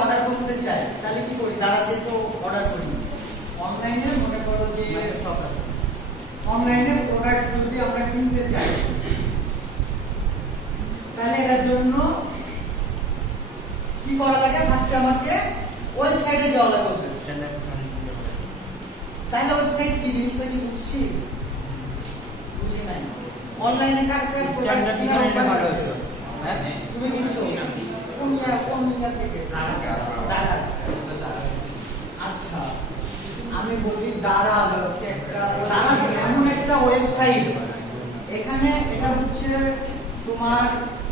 Order করতে চাই তাহলে কি করি? দাঁড়াতে তো অর্ডার করি। অনলাইনে মনে করো যে অনলাইনে প্রোডাক্ট যদি আমরা কিনতে চাই তাহলে এর জন্য কি করা লাগে? ফার্স্টে আমাকে ওয়েবসাইটে যাওয়া লাগবে। তাহলে ওয়েবসাইট কি জিনিসটা কি বুঝছি? বুঝি নাই। অনলাইনে কার কার প্রোডাক্ট কিনার ভালো হতো। হ্যাঁ তুমি কিনছো কোন ইয়ার থেকে? দারাজ। আচ্ছা আমি বলি দারাজ হচ্ছে একটা দারাজ এমন একটা ওয়েবসাইট, এখানে এটা হচ্ছে তোমার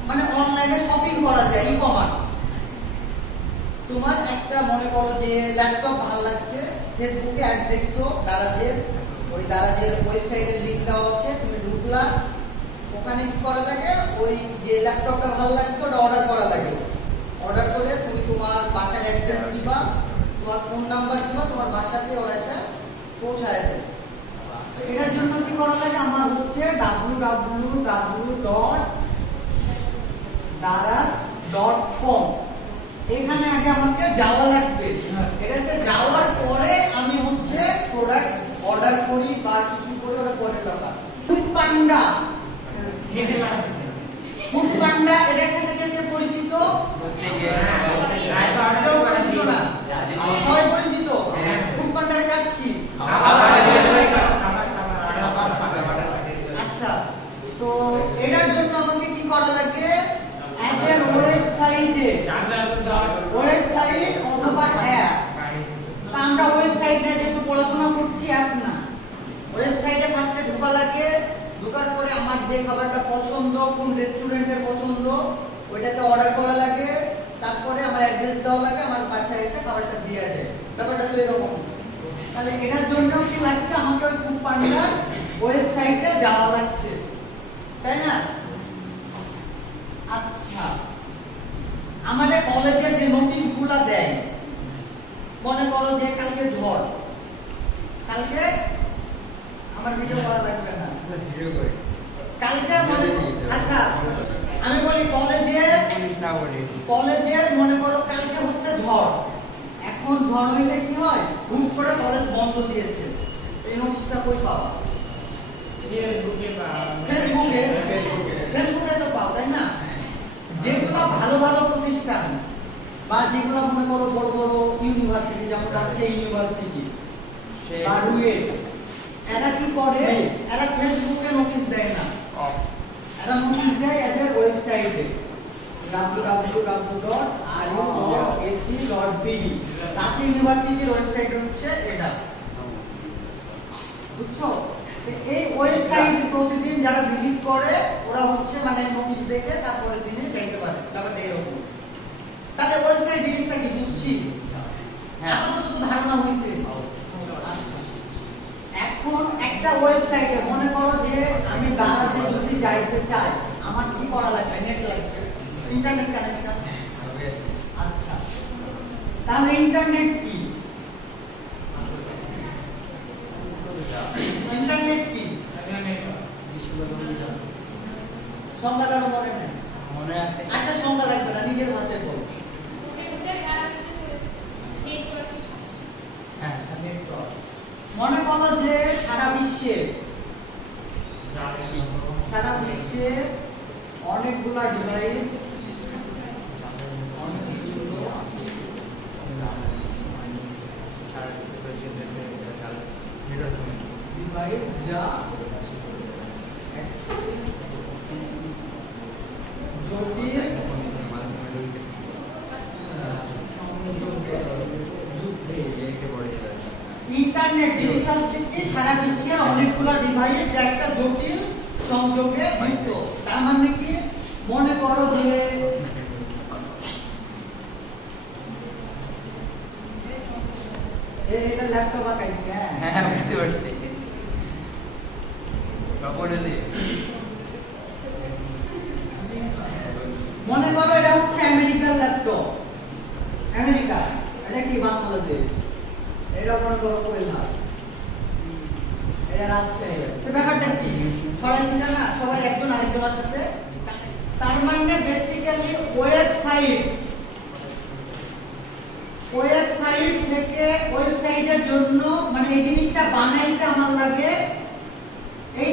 মানে অনলাইনে শপিং করা যায়, ই কমার্স। তোমার একটা মনে করো যে ল্যাপটপ ভালো লাগছে, ফেসবুকে অ্যাড দেখছো দারাজের, ওই দারাজের ওয়েবসাইটের লিংক দেওয়া আছে, তুমি ঢুকলা, ওখানে কি করা লাগে? ওই যে ল্যাপটপটা ভালো লাগছে ওটা অর্ডার করা লাগে। অর্ডার করে তুমি তোমার বাসার অ্যাড্রেস দিবা, তোমার ফোন নাম্বার দিবা, তোমার বাসাতে ওরা এসে পৌঁছায় দেবে। এটার জন্য কি করা লাগে? আমার হচ্ছে www.daraz.com, এখানে আগে আমাকে যাওয়া লাগবে। এটাতে যাওয়ার পরে আমি হচ্ছে প্রোডাক্ট অর্ডার করি বা কিছু করে ওরা করে টাকা। ফুডপান্ডা এটার সাথে কে পরিচিত? পরিচিত না? সবাই পরিচিত। ফুডপান্ডার কাজ কি? আচ্ছা তো এটার জন্য আমাকে কি করা লাগে? একটা ওয়েবসাইট অথবা অ্যাপ। আমরা ওয়েবসাইটে যেহেতু পড়াশোনা করছি, অ্যাপ না। ওয়েবসাইটে ফার্স্টে ঢোকা লাগে, ঢোকার পরে আমার যে খাবারটা পছন্দ, কোন রেস্টুরেন্টের পছন্দ, ওইটাতে অর্ডার করা লাগে, তারপরে আমার অ্যাড্রেস দেওয়া লাগে, আমার বাসায় এসে খাবারটা দিয়ে যায়। ব্যাপারটা তো এরকম। তাহলে এটার জন্য কি লাগছে? আমাকে ওই ফুডপান্ডা ওয়েবসাইটে যাওয়া লাগছে, তাই না? আচ্ছা আমাদের কলেজের যে নোটিশগুলো দেয়, মনে করো যে কালকে ঝড়, কালকে আমার ভিডিও করা লাগবে না, কালকে মনে আচ্ছা আমি বলি কলেজের মনে করো কালকে হচ্ছে ঝড়। এখন ঝড় হইলে কি হয়? হুট করে কলেজ বন্ধ দিয়েছে, এই নোটিশটা কই পাওয়া? ফেসবুকে তো পাও, তাই না? যেগুলো ভালো ভালো প্রতিষ্ঠান বা যেগুলো মনে করো বড় বড় ইউনিভার্সিটি, যেমন রাজশাহী ইউনিভার্সিটি বা রুয়েট, এরা কি করে? এরা ফেসবুকে নোটিশ দেয় না, এরা নোটিশ দেয় এদের ওয়েবসাইটে www.ru.ac.bd। রাজশাহী ইউনিভার্সিটির ওয়েবসাইট হচ্ছে এটা, বুঝছো? এই ওয়েবসাইট প্রতিদিন যারা ভিজিট করে ওরা হচ্ছে মানে নোটিশ দেখে তারপরে দিনে যাইতে পারে। ব্যাপারটা এরকম। তাহলে ওয়েবসাইট জিনিসটা কি বুঝছি? আপাতত তো ধারণা হয়েছে। এখন একটা ওয়েবসাইটে মনে করো যে আমি দারাজে যদি যাইতে চাই, আমার কি করা লাগবে? নেট লাগবে, ইন্টারনেট কানেকশন। আচ্ছা তাহলে ইন্টারনেট কি? ইন্টারনেট কি? সংজ্ঞা কেন মনে নেই? মনে আছে। আচ্ছা সংজ্ঞা লাগবে না, নিজের ভাষায় বল। মনে করো যে সারা বিশ্বে অনেকগুলা ডিভাইস যা জটিল ইন্টারনেট জিনিসটা হচ্ছে কি? সারা বিশ্বের অনেকগুলো ডিভাইস যা একটা জটিল সংযোগে যুক্ত। তার মানে কি? মনে করো যে এটা ল্যাপটপ আঁকাইছে। হ্যাঁ বুঝতে পারছি। মনে করো এটা হচ্ছে আমেরিকার ল্যাপটপ, আমেরিকা। এটা কি বাংলাদেশ? এটা মনে করো কৈলাস, এটা রাজশাহী। তো ব্যাপারটা কি? ছড়াইছে না সবাই একজন আরেকজনের সাথে। তার মানে বেসিক্যালি ওয়েবসাইট ওয়েবসাইট থেকে ওয়েবসাইটের জন্য মানে এই জিনিসটা বানাইতে আমার লাগে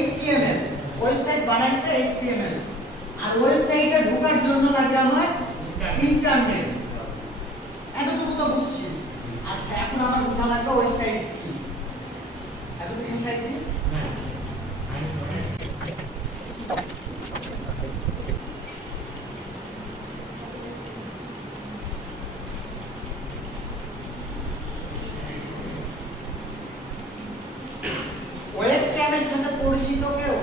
HTML, ওয়েবসাইট বানাইতে HTML, আর ওয়েবসাইটে ঢোকার জন্য লাগে আমার ইন্টারনেট। এতটুকু তো বুঝছি। আচ্ছা, এখন আমার বোঝা লাগবে ওয়েবসাইট কি। এতটুকু বুঝাই দিই। ওয়েবক্যামের সাথে পরিচিত কেউ?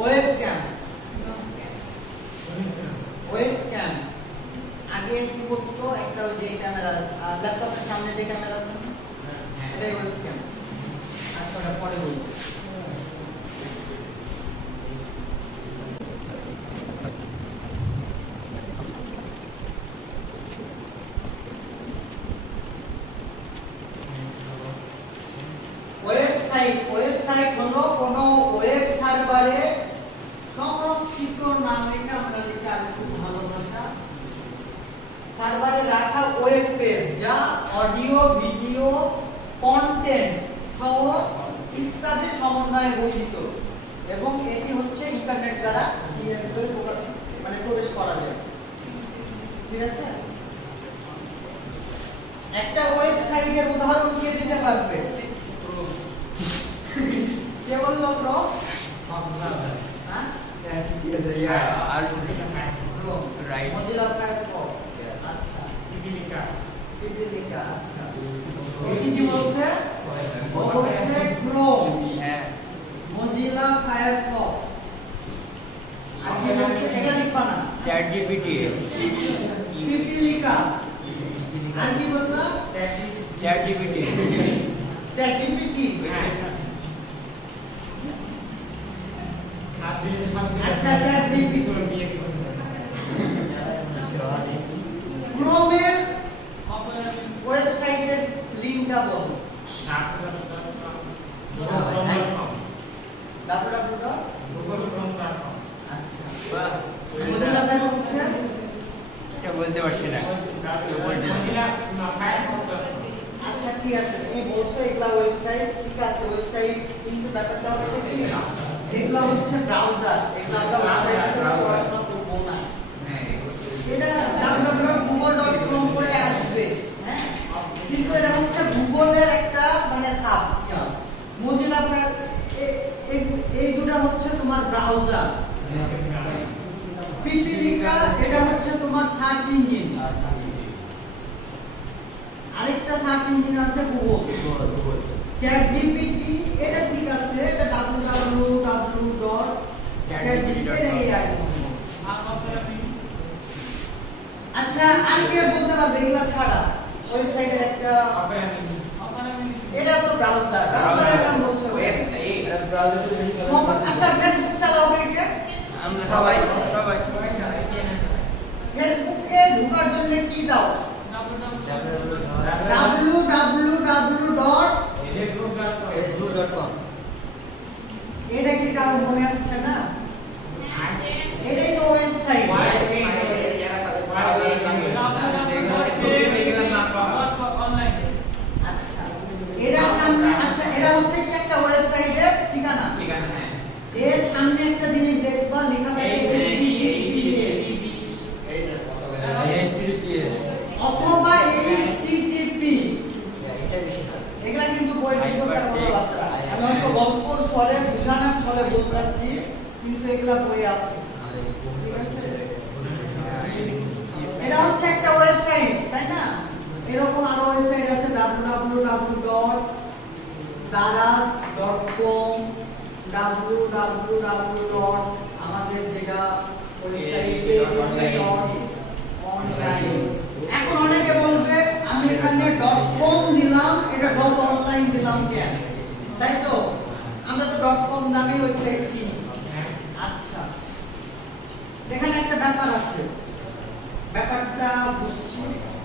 ওয়েবক্যাম, ওয়েবক্যাম আগে কি করতো? একটা ওই যে ক্যামেরা, ল্যাপটপের সামনে যে ক্যামেরা আছে না, এটাই ওয়েবক্যাম। আচ্ছা, ওটা পরে বলবো। ওয়েবসাইট, ওয়েবসাইট হলো কোনো ওয়েব সার্ভারে সংরক্ষিত নাম লিখে আমরা লিখে আর একটু ভালো ভাষা সার্ভারে রাখা ওয়েব পেজ, যা অডিও, ভিডিও, কন্টেন্ট সহ ইত্যাদি সমন্বয়ে গঠিত, এবং এটি হচ্ছে ইন্টারনেট দ্বারা মানে প্রবেশ করা যায়। ঠিক আছে? একটা ওয়েবসাইটের উদাহরণ কে দিতে পারবে? কে বললো ব্রো? হ্যাঁ, মজিলা ফায়ারফক্স। আচ্ছা, পিপিলিকা। আচ্ছা, এটি কি বলছে? ও বলছে ক্রোম, মজিলা ফায়ারফক্স। আর কি বলছে? এটা লিখবা না। চ্যাট জিপিটি, পিপিলিকা। আর কি বললা? Chat GPT, chat GPT. আচ্ছা, চ্যাট জিপিটি। ক্রোমের ওয়েবসাইটের লিংকটা বল। www.google.com। আচ্ছা, মজিলা ফায়ারফক্স এটা বলতে পারছি না। আচ্ছা, ঠিক আছে, তুমি বলছো এগুলা ওয়েবসাইট, ঠিক আছে ওয়েবসাইট, কিন্তু ব্যাপারটা হচ্ছে কি এগুলা হচ্ছে ব্রাউজার, এগুলা আমরা ওয়েবসাইটে পড়াশোনা করব না। এটা www.google.com করে আসবে, হ্যাঁ, কিন্তু এটা হচ্ছে গুগলের একটা মানে সাব। মজিলা এই দুটো হচ্ছে তোমার ব্রাউজার। পিপিলিকা এটা হচ্ছে তোমার সার্চ ইঞ্জিন। আরেকটা সার্চ ইঞ্জিন আছে গুগল। চ্যাট জিপিটি এটা ঠিক আছে, এটা www.chatgpt.ai। আচ্ছা, আর কে বলতে পারবে এগুলা ছাড়া ওয়েবসাইটের একটা? এটা তো ব্রাউজার, ব্রাউজারের নাম বলছো ওয়েবসাইট। আচ্ছা, ফেসবুক চালাও কে? আমরা সবাই ফেসবুকে ঢোকার জন্য কি দাও? www.facebook.com। এটা কি কারো মনে আসছে না? এটাই তো ওয়েবসাইট। আচ্ছা, এর সামনে, আচ্ছা এটা হচ্ছে কি একটা ওয়েবসাইটের ঠিকানা। হ্যাঁ, এর সামনে একটা জিনিস দেখবা লেখা থাকে অথবা HTTP। এগুলা কিন্তু বই বিজ্ঞতার কথাবার্তা, আমি হয়তো গল্পর ছলে বুঝানোর ছলে বলতেছি, কিন্তু এগুলা বই আছে। ঠিক আছে? এটা হচ্ছে একটা ওয়েবসাইট, তাই না? এরকম আরো ওয়েবসাইট আছে www.daraz.com, www. আমাদের যেটা অনলাইন। এখন অনেকে বলবে আমি এখানে .com দিলাম, এটা .online দিলাম কেন? তাই তো, আমরা তো .com নামে ওয়েবসাইট চিনি। আচ্ছা, এখানে একটা ব্যাপার আছে, ব্যাপারটা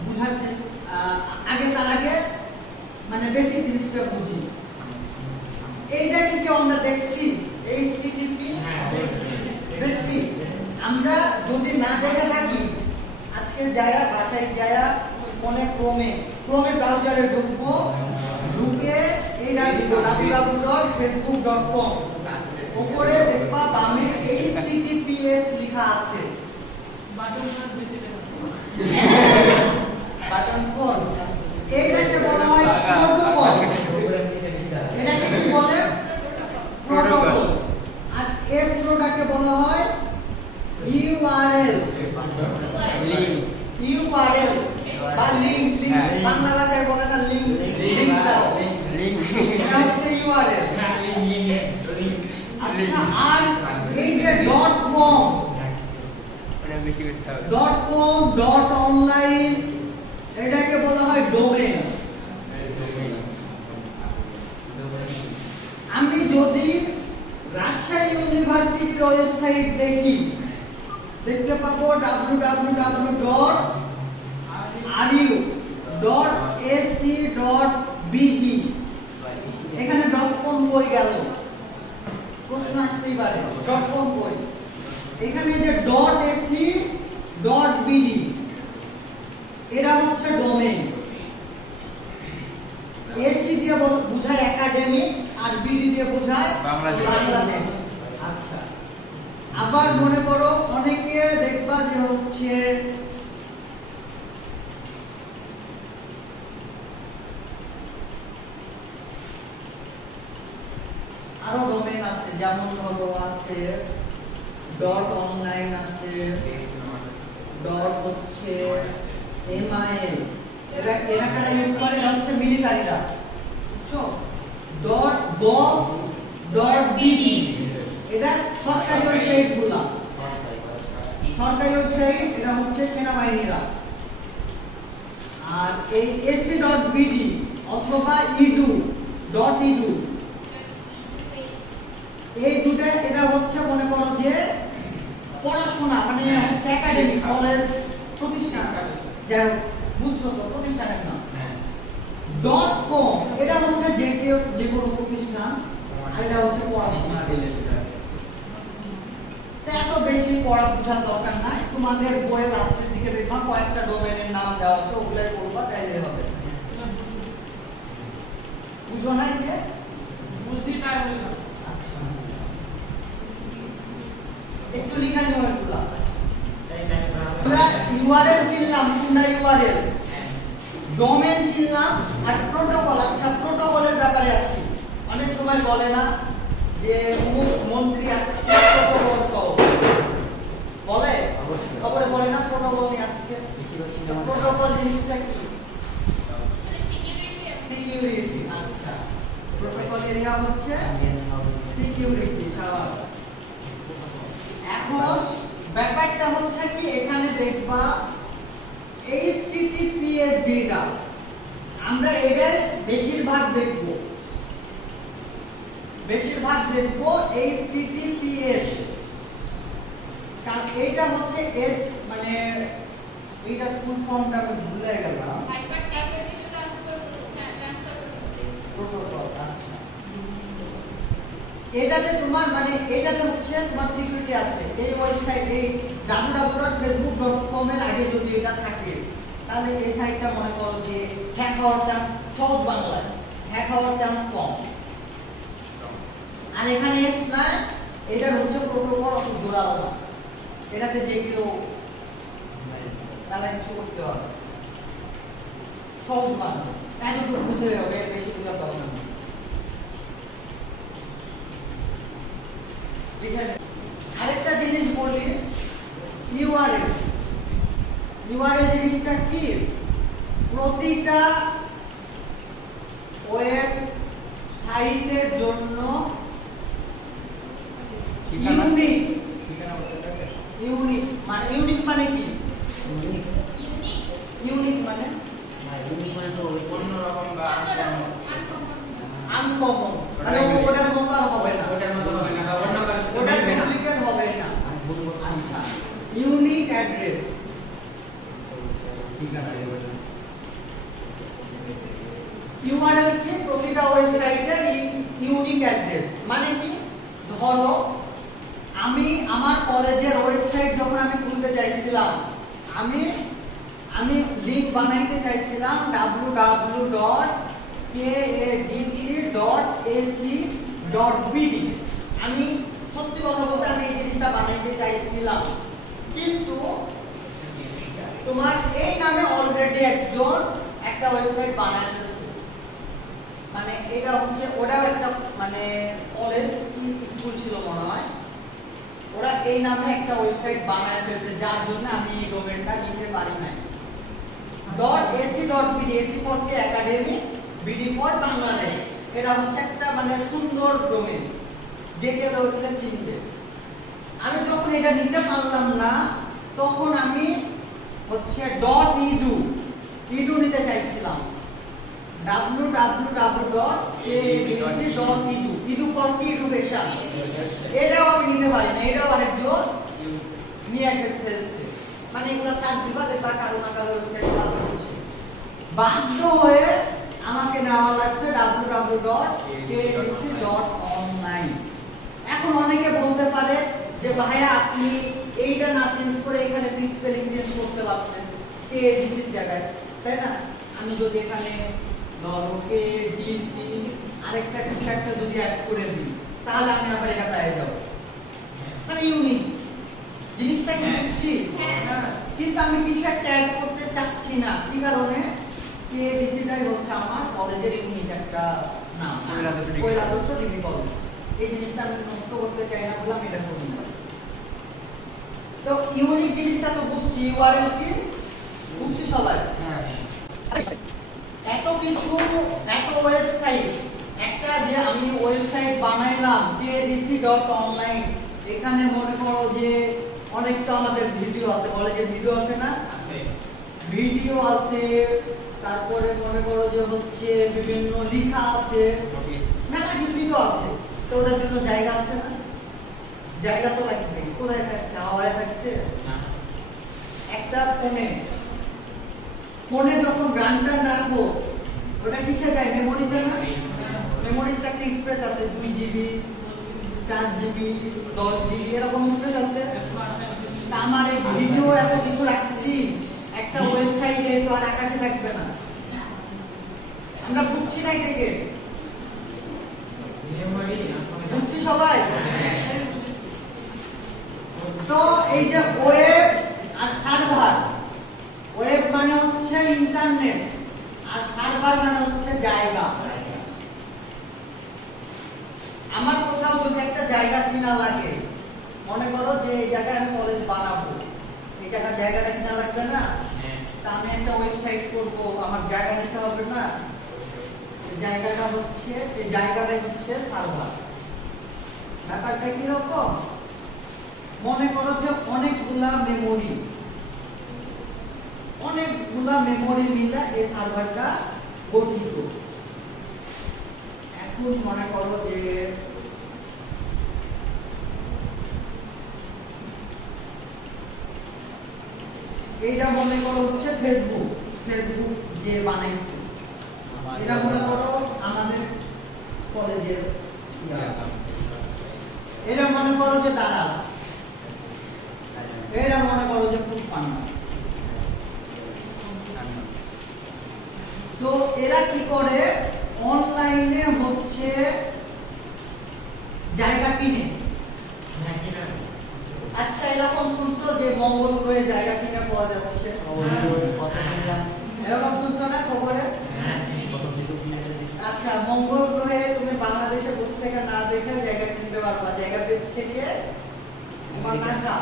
বুঝাতে তার আগে মানে বেসিক জিনিসটা বুঝি। এইটা কিন্তু আমরা দেখছি HTTP দেখছি। আমরা যদি না দেখে থাকি, আজকে যায়া বাসায় যায়া ফোনে ক্রোমে ব্রাউজারে ঢুকবো, ঢুকে এইটা দিব www.facebook.com। উপরে দেখবা বামে https লেখা আছে। বাটন কোন? এইটাকে বলা হয় প্রোটোকল। এটাকে কি বলে? প্রোটোকল। আর এই প্রোটোটাকে বলা হয় URL বা লিংক। বাংলা ভাষায় বলে না লিংক, লিংক দাও, এটা হচ্ছে URL। আচ্ছা, আর এই যে .com, .online এটাকে বলা হয় ডোমেইন। আমি যদি রাজশাহী ইউনিভার্সিটির ওয়েবসাইট দেখতে পাবো www.ru.ac.bg। এখানে .com বই গেল, প্রশ্ন আসতেই পারে .com বই। এখানে যে .ac.bg এটা হচ্ছে ডোমেইন। AC দিয়ে বোঝায় একাডেমিক আর BD দিয়ে বোঝায় বাংলাদেশ। আচ্ছা, আবার মনে করো অনেকে দেখবা যে হচ্ছে আরো ডোমেইন আছে, যেমন ধরো আছে .online আছে, হচ্ছে MIL, এরা কারা ইউজ করে? এটা হচ্ছে মিলিটারিরা, বুঝছো? .gov.bd এটা সরকারি ওয়েবসাইট গুলা, সরকারি ওয়েবসাইট, এটা হচ্ছে সেনাবাহিনীরা। আর এই ac.bd অথবা edu এই দুটো, এটা হচ্ছে মনে করো যে পড়াশোনা, মানে হচ্ছে একাডেমিক, কলেজ, প্রতিষ্ঠান, যাই হোক, বুঝছো তো, প্রতিষ্ঠানের নাম। .com এটা হচ্ছে যে কোনো প্রতিষ্ঠান, আর এটা হচ্ছে পড়াশোনা। এত বেশি পড়া বোঝার দরকার নাই, তোমাদের বইয়ের লাস্টের দিকে দেখবা কয়েকটা ডোমেইনের নাম দেওয়া আছে, ওগুলাই পড়বা, তাইলে হবে। বুঝো নাই কে? বুঝি তাই বললাম। একটু লিখা নিও এগুলা। আমরা URL চিনলাম, কোনটা URL, ডোমেইন চিনলাম, আর প্রোটোকল। আচ্ছা, প্রোটোকলের ব্যাপারে আসি। অনেক সময় বলে না যে মন্ত্রী আসছে প্রোটোকল সহ, বলে? খবরে বলে না প্রোটোকল নিয়ে আসছে। প্রোটোকল জিনিসটা কি? সিকিউরিটি। আচ্ছা, প্রোটোকল এরিয়া হচ্ছে সিকিউরিটি। স্বাভাবিক। এখন ব্যাপারটা হচ্ছে কি, এখানে দেখবা https যেটা, আমরা এটা বেশিরভাগ দেখব https, কারণ এটা হচ্ছে এস, মানে এইটা ফুল ফর্মটা আমি ভুলে গেলাম। আচ্ছা, এটাতে তোমার মানে এটাতে হচ্ছে তোমার সিকিউরিটি আছে। এই ওয়েবসাইট, এই www.facebook.com এর আগে যদি এটা থাকে, তাহলে এই সাইটটা মনে করো যে হ্যাক হওয়ার চান্স, সহজ বাংলায় হ্যাক হওয়ার চান্স কম। আর এখানে এস না, এটা হচ্ছে প্রোটোকল অত জোরালো না, এটাতে যে কেউ তাহলে কিছু করতে পারবে, সহজ বাংলা। তাই একটু বুঝতে হবে, বেশি বোঝার দরকার নেই। আরেকটা জিনিস বলি, URL জিনিসটা কি? প্রতিটা ওয়েব সাইটের জন্য ইউনিক মানে ইউনিক মানে কি? ইউনিক মানে তো অন্যরকম বা আনকমন, মানে ওটার মতো আর হবে না, ওটার ডুপ্লিকেট হবে না। আচ্ছা, ইউনিক অ্যাড্রেস, URL কি? প্রতিটা ওয়েবসাইটের ইউনিক অ্যাড্রেস। মানে কি? ধরো আমি আমার কলেজের ওয়েবসাইট যখন আমি খুলতে চাইছিলাম, আমি লিংক বানাইতে চাইছিলাম www.kadc.ac.bd। আমি সত্যি কথা বলতে আমি এই জিনিসটা বানাইতে চাইছিলাম, কিন্তু তোমার এই নামে অলরেডি একজন একটা ওয়েবসাইট বানায় ফেলছে। মানে এটা হচ্ছে ওটাও একটা মানে কলেজ কি স্কুল ছিল মনে হয়, ওরা এই নামে একটা ওয়েবসাইট বানায় ফেলছে, যার জন্য আমি এই ডোমেইনটা নিতে পারি নাই। .ac.bd, AC for academy, BD for Bangladesh. এটা হচ্ছে একটা মানে সুন্দর ডোমেইন, যে কেউ ওইটা চিনবে। আমি যখন এটা নিতে পারলাম না, তখন আমি হচ্ছে .edu নিতে চাইছিলাম, www.kadc.edu, edu for education। এটাও আমি নিতে পারি না, এটাও আরেকজন নিয়ে ফেলছে। মানে এগুলো সার্চ দিবা দেখবা কারো না কারো ওয়েবসাইট কাজ করছে। বাধ্য হয়ে আমাকে নেওয়া লাগছে www.kadc.online। এখন অনেকে বলতে পারে যে ভাইয়া আপনি এইটা না চেঞ্জ করে এখানে দুই স্পেলিং চেঞ্জ করতে পারতেন KDC এর জায়গায়, তাই না? আমি যদি এখানে ধরো KDC আরেকটা কিছু একটা যদি অ্যাড করে দিই, তাহলে আমি আবার এটা পেয়ে যাব। মানে ইউনিক জিনিসটা কি বুঝছি? কিন্তু আমি কিছু একটা অ্যাড করতে চাচ্ছি না। কি কারণে? KDC-টাই হচ্ছে আমার কলেজের ইউনিক একটা নাম, কৈলাদর্শ ডিগ্রি কলেজ। এই জিনিসটা আমি নষ্ট করতে চাই না বলে আমি এটা করি না। তো ইউনিক জিনিসটা তো বুঝছি, ইউআরএল কি বুঝছি সবাই। এত কিছু, এত ওয়েবসাইট, একটা যে আমি ওয়েবসাইট বানাইলাম kadc.online, এখানে মনে করো যে অনেক তো আমাদের ভিডিও আছে, কলেজের ভিডিও আছে না, ভিডিও আছে, তারপরে মনে করো যে হচ্ছে বিভিন্ন লেখা আছে, মেলা কিছুই তো আছে। তো ওটার জন্য জায়গা আছে না? জায়গা তো লাগবে। কোথায় থাকছে? হাওয়ায় থাকছে। একটা ফোনে যখন গানটা রাখবো, ওটা কিসে যায়? মেমোরিতে না? মেমোরিতে একটা স্পেস আছে, 2 GB, 4 GB, 10 GB এরকম স্পেস আছে। তা আমার এই ভিডিও এত কিছু রাখছি একটা ওয়েবসাইটে, তো আর আকাশে থাকবে না। আমরা বুঝছি না থেকে, বুঝছি সবাই? তো এই যে ওয়েব আর সার্ভার, ওয়েব মানে হচ্ছে ইন্টারনেট, আর সার্ভার মানে হচ্ছে জায়গা। আমার কোথাও যদি একটা জায়গা কিনা লাগে, মনে করো যে এই জায়গায় আমি কলেজ বানাবো, এই জায়গার জায়গাটা কিনা লাগবে না? তা আমি একটা ওয়েবসাইট করব, আমার জায়গা নিতে হবে না? জায়গাটা হচ্ছে, এই জায়গাটাই হচ্ছে সার্ভার। ব্যাপারটা কি রকম? মনে করো যে অনেকগুলা মেমোরি মিলে এই সার্ভারটা গঠিত। এখন মনে করো যে এইটা মনে করো হচ্ছে ফেসবুক যে বানাইছে, এটা মনে করো আমাদের কলেজের, এটা মনে করো যে দাঁড়া, এটা মনে করো যে ফুটপান্না। তো এরা কি করে? অনলাইনে হচ্ছে জায়গা কিনে। আচ্ছা, এরকম শুনছো যে মঙ্গল গ্রহে জায়গা কিনে পাওয়া যাচ্ছে? এরকম শুনছো না খবরে? আচ্ছা, মঙ্গল গ্রহে তুমি বাংলাদেশে বসে থেকে না দেখে জায়গা কিনতে পারবা। জায়গা বেচছে কে? তোমার নাসা।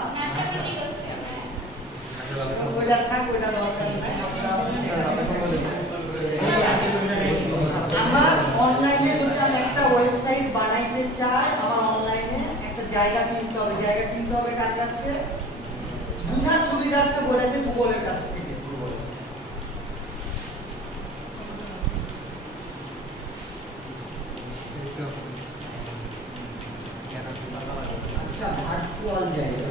ওইটা থাক, ওইটা দরকার নাই। আমার অনলাইনে যদি আমি একটা ওয়েবসাইট বানাইতে চাই, আমার অনলাইনে একটা জায়গা কিনতে হবে। জায়গা কিনতে হবে কার কাছে? বুঝার সুবিধার্থে বলেছে গুগলের কাছ থেকে। আচ্ছা, ভার্চুয়াল জায়গা।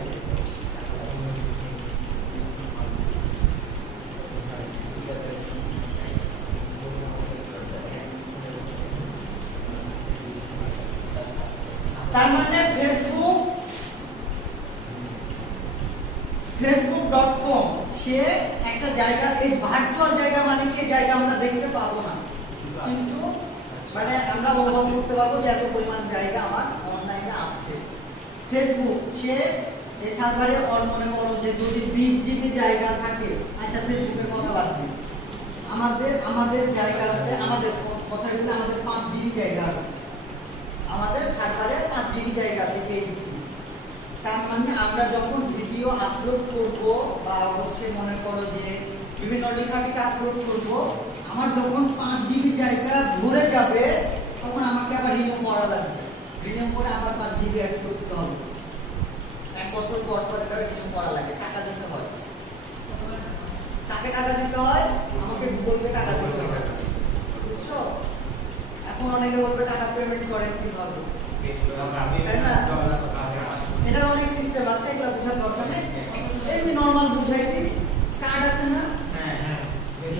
তার মানে ফেসবুক facebook.com সে একটা জায়গা, এই ভার্চুয়াল জায়গা মানে কি জায়গা আমরা দেখতে পাবো না, কিন্তু মানে আমরা অনুভব করতে পারবো যে এত পরিমাণ জায়গা আমার অনলাইনে আছে। ফেসবুক সে এই সার্ভারে মনে করো যে যদি 20 জিবি জায়গা থাকে, আচ্ছা ফেসবুকের কথা বাদ দিই, আমাদের জায়গা আছে, আমাদের কথা বললে আমাদের 5 জিবি জায়গা আছে, আমাদের সার্ভারে 5 জিবি জায়গা আছে কেবিসি। তার মানে আমরা যখন ভিডিও আপলোড করব বা হচ্ছে মনে করো যে বিভিন্ন লেখাটিকে আপলোড করব, আমার যখন 5 জিবি জায়গা ভরে যাবে তখন আমাকে আবার রিনিউ করা লাগবে, রিনিউ করে আবার 5 জিবি অ্যাড করতে হবে। এক বছর পর পর এটা রিনিউ করা লাগে, টাকা দিতে হয়। কাকে টাকা দিতে হয়? আমাকে গুগলকে টাকা দিতে হয়, বুঝছো? এখন অনেকে বলবে টাকা পেমেন্ট করেন কিভাবে, তাই না? এটা অনেক সিস্টেম আছে, এগুলো বোঝার দরকার নেই, এমনি নরমাল বুঝাই দিই। কার্ড আছে না,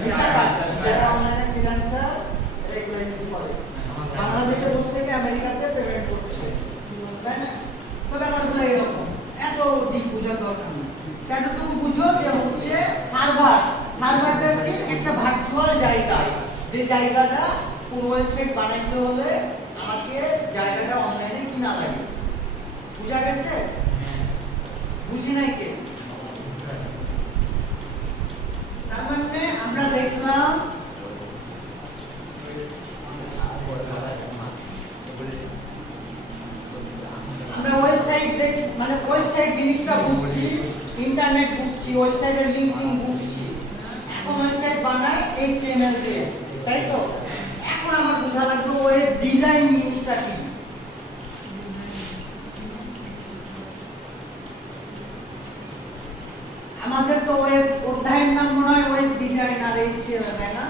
ভিসা কার্ড, যারা অনলাইনে ফ্রিল্যান্সার এগুলো ইউজ করে, বাংলাদেশে বসে থেকে আমেরিকাতে পেমেন্ট করছে, তাই না? তো ব্যাপারগুলো এরকম, এত দিক বোঝার দরকার নেই। এতটুকু বুঝো যে হচ্ছে সার্ভারটা কি একটা ভার্চুয়াল জায়গা, যে জায়গাটা কোন ওয়েবসাইট বানাইতে হলে আমাকে জায়গাটা অনলাইনে কিনা লাগে। বুঝা গেছে? বুঝি নাই কে? তার মানে আমরা দেখলাম আমরা ওয়েবসাইট মানে ওয়েবসাইট জিনিসটা বুঝছি, ইন্টারনেট বুঝছি, ওয়েবসাইটের লিংকিং বুঝছি। এখন ওয়েবসাইট বানাই HTML দিয়ে, তাই তো? এখন আমার বোঝা লাগবে ওয়েব ডিজাইন জিনিসটা কি। আমাদের তো ওয়েব অধ্যায়ের নাম মনে হয় ওয়েব ডিজাইন আর HTML, তাই না?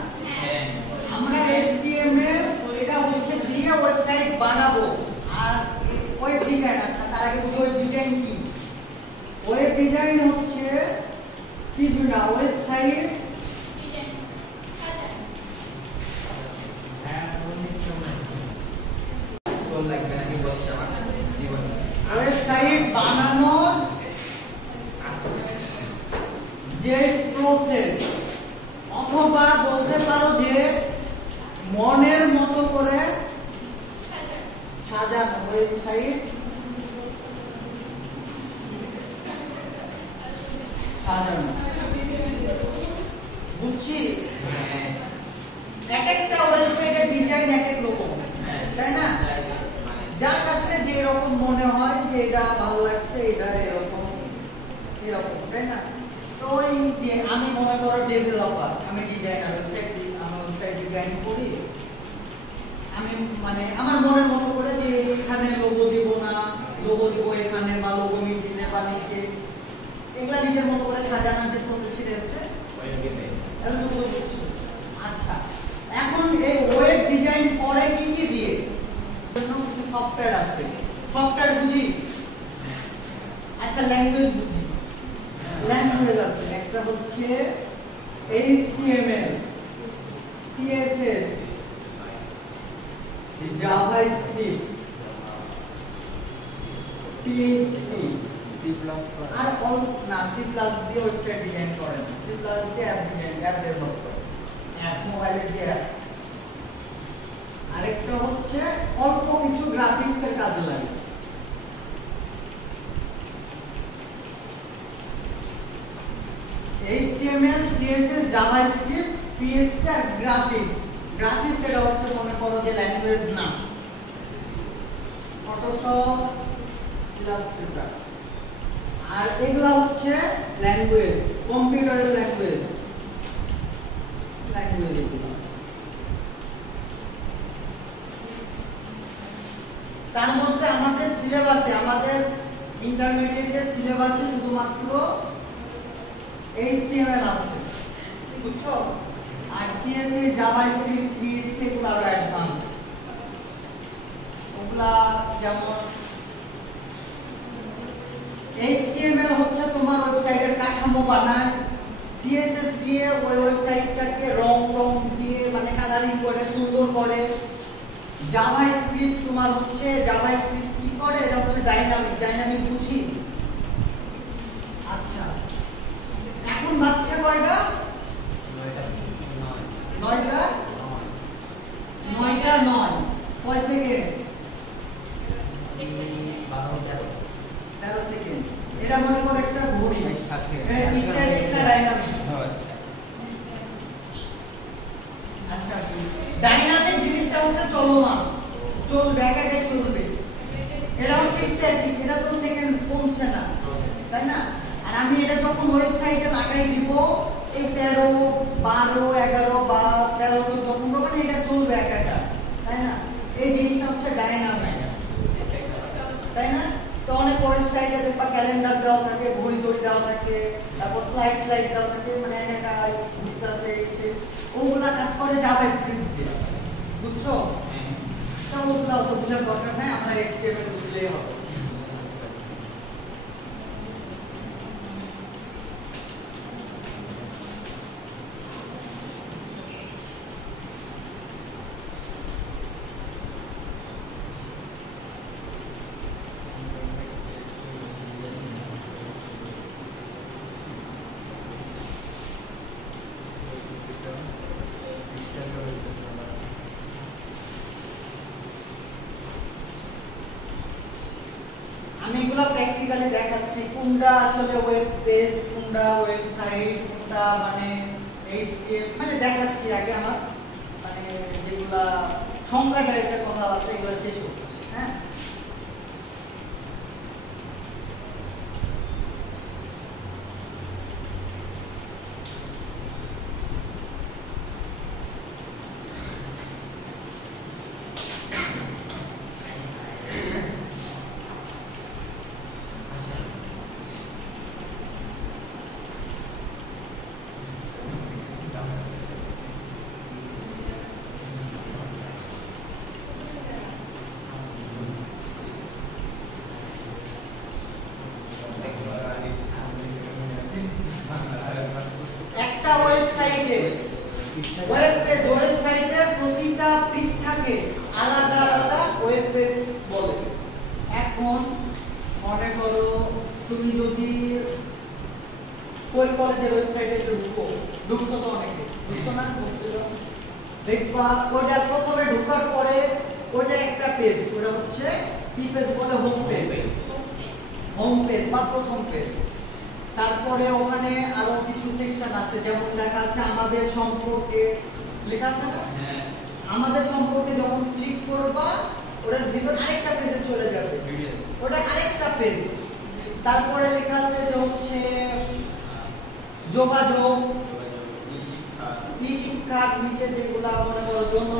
আমরা HTML এটা হচ্ছে দিয়ে ওয়েবসাইট বানাবো, আর ওয়েব ডিজাইন, আচ্ছা তার আগে বুঝো ওয়েব ডিজাইন কি। ওয়েব ডিজাইন হচ্ছে কিছু না, ওয়েবসাইট ওয়েবসাইট বানানোর যে প্রসেস, অথবা বলতে পারো যে মনের মতো করে সাজানো ওয়েবসাইট সাজানো, বুঝছি? এক একটা ওয়েবসাইটের ডিজাইন এক এক রকম, তাই না? যার কাছে যে রকম মনে হয় যে এটা ভালো লাগছে, এটা এরকম এরকম, তাই না? তো ওই যে আমি মনে করো ডেভেলপার, আমি ডিজাইনার, ওয়েবসাইট ডিজাইন করি, আমি মানে আমার মনের মতো করে যে এখানে লোগো দিব না, লোগো দিব এখানে, বা লোগো মিডিলে বা নিচে, এগুলা নিজের মতো করে সাজানোর যে প্রসেস সেটা হচ্ছে আচ্ছা। এখন এই ওয়েব ডিজাইন করে কি কি দিয়ে? কিছু সফটওয়্যার আছে, সফটওয়্যার বুঝি, আচ্ছা ল্যাঙ্গুয়েজ বুঝি, ল্যাঙ্গুয়েজ আছে, একটা হচ্ছে HTML, CSS, JavaScript, PHP, আর না C+ দিয়ে ওয়েবসাইট ডিজাইন করে না, C+ দিয়ে অ্যাপ ডিজাইন, অ্যাপ ডেভেলপ করে, অ্যাপ মোবাইলের যে অ্যাপ। আরেকটা হচ্ছে অল্প কিছু গ্রাফিক্স এর কাজে লাগে। HTML, CSS, JavaScript, PHP আর গ্রাফিক্স। গ্রাফিক্স এটা হচ্ছে মনে করো যে ল্যাঙ্গুয়েজ না, ফটোশপ, ইলাস্ট্রেটর, আর এগুলা হচ্ছে ল্যাঙ্গুয়েজ, কম্পিউটারের ল্যাঙ্গুয়েজ এগুলো। তার মধ্যে আমাদের সিলেবাসে, আমাদের ইন্টারমিডিয়েটের সিলেবাসে শুধুমাত্র HTML আছে, বুঝছো? আর CSS, JavaScript, PHP এগুলো আরো অ্যাডভান্স। ওগুলা যেমন HTML হচ্ছে তোমার ওয়েবসাইটের কাঠামো বানায়, CSS দিয়ে ওই ওয়েবসাইটটাকে রং দিয়ে মানে কালারিং করে সুন্দর করে। JavaScript তোমার হচ্ছে JavaScript কি করে, এটা হচ্ছে ডাইনামিক বুঝি। আচ্ছা আসছে কয়টা? 9টা 9 কয় সেকেন্ড? 13 সেকেন্ড। এটা মনে করো একটা ঘড়ি, এটা স্ট্যাটিক না ডাইনামিক? আচ্ছা, ডাইনামিক জিনিসটা হচ্ছে চলমান, চলবে, একাকে চলবে। এটা হচ্ছে স্ট্যাটিক, এটা তো সেকেন্ড কমছে না, তাই না? আর আমি এটা যখন ওয়েবসাইটে লাগাই দিব, এই 13, 12, 11 বা 13, 14, 15 মানে এটা চলবে একাকা, তাই না? এই জিনিসটা হচ্ছে ডাইনামিক, তাই না? তো অনেক ওয়েবসাইটে দেখবা ক্যালেন্ডার দেওয়া থাকে, ঘড়ি টড়ি দেওয়া থাকে, তারপর স্লাইড দেওয়া থাকে, মানে একা ঘুরতেছে, ওগুলা কাজ করে জাভাস্ক্রিপ্ট দিয়ে, বুঝছো? তো ওগুলা অত বোঝার দরকার নাই, আমরা HTML বুঝলেই হবে। আমি এগুলো প্র্যাকটিক্যালি দেখাচ্ছি, কোনটা আসলে ওয়েব পেজ, কোনটা ওয়েবসাইট, কোনটা মানে HTML, মানে দেখাচ্ছি। আগে আমার মানে যেগুলা সংজ্ঞা টাইপের কথা আছে এগুলো শেষ হোক, হ্যাঁ? একটা ওয়েবসাইটে ওয়েবসাইটের প্রতিটা পৃষ্ঠাকে আলাদা আলাদা ওয়েব পেজ বলে। এখন মনে করো তুমি যদি কোই কলেজের ওয়েবসাইটে ঢুকছো তো অনেকে, বুঝছো না? বুঝছিল, দেখবা ওইটা প্রথমে ঢোকার পরে ওইটা একটা পেজ, ওটা হচ্ছে কি পেজ বলে? Home page. হোম পেজ বা প্রথম পেজ। তারপরে ওখানে আরো কিছু সেকশন আছে, যেমন লেখা আছে আমাদের সম্পর্কে, লেখা আছে না? আমাদের সম্পর্কে যখন ক্লিক করবা ওটার ভিতর আরেকটা পেজে চলে যাবে, ওটা আরেকটা পেজ। তারপরে লেখা আছে যে হচ্ছে যোগাযোগ, ই-শিক্ষা, নিচে যেগুলা মনে করো জন্য,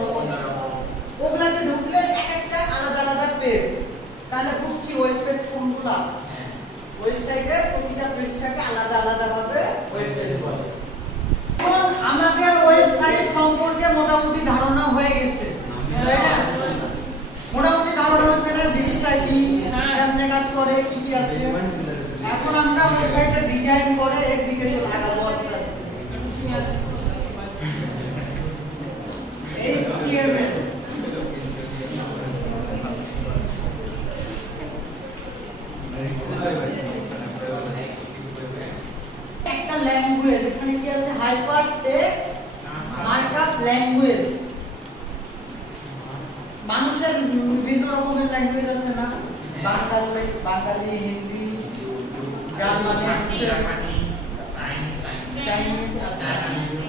ওগুলাতে ঢুকলে এক একটা আলাদা আলাদা পেজ। তাহলে বুঝছি ওয়েব পেজ কোনগুলা। ওয়েবসাইটের প্রতিটা পৃষ্ঠাকে আলাদা আলাদা ভাবে ওয়েব পেজ বলে। এখন আমাদের ওয়েবসাইট সম্পর্কে মোটামুটি ধারণা হয়ে গেছে, তাই না? মোটামুটি ধারণা হচ্ছে না জিনিসটা কি, কেমনে কাজ করে, কি কি আছে। এখন আমরা ওয়েবসাইটটা ডিজাইন করে এর দিকে লাগাবো আস্তে আস্তে। HTML একটা ল্যাঙ্গুয়েজ, এখানে কি আছে? Hyper text markup language. মানুষের বিভিন্ন রকমের ল্যাঙ্গুয়েজ আছে না? বাঙালি, হিন্দি, জার্মানি, চাইনিজ।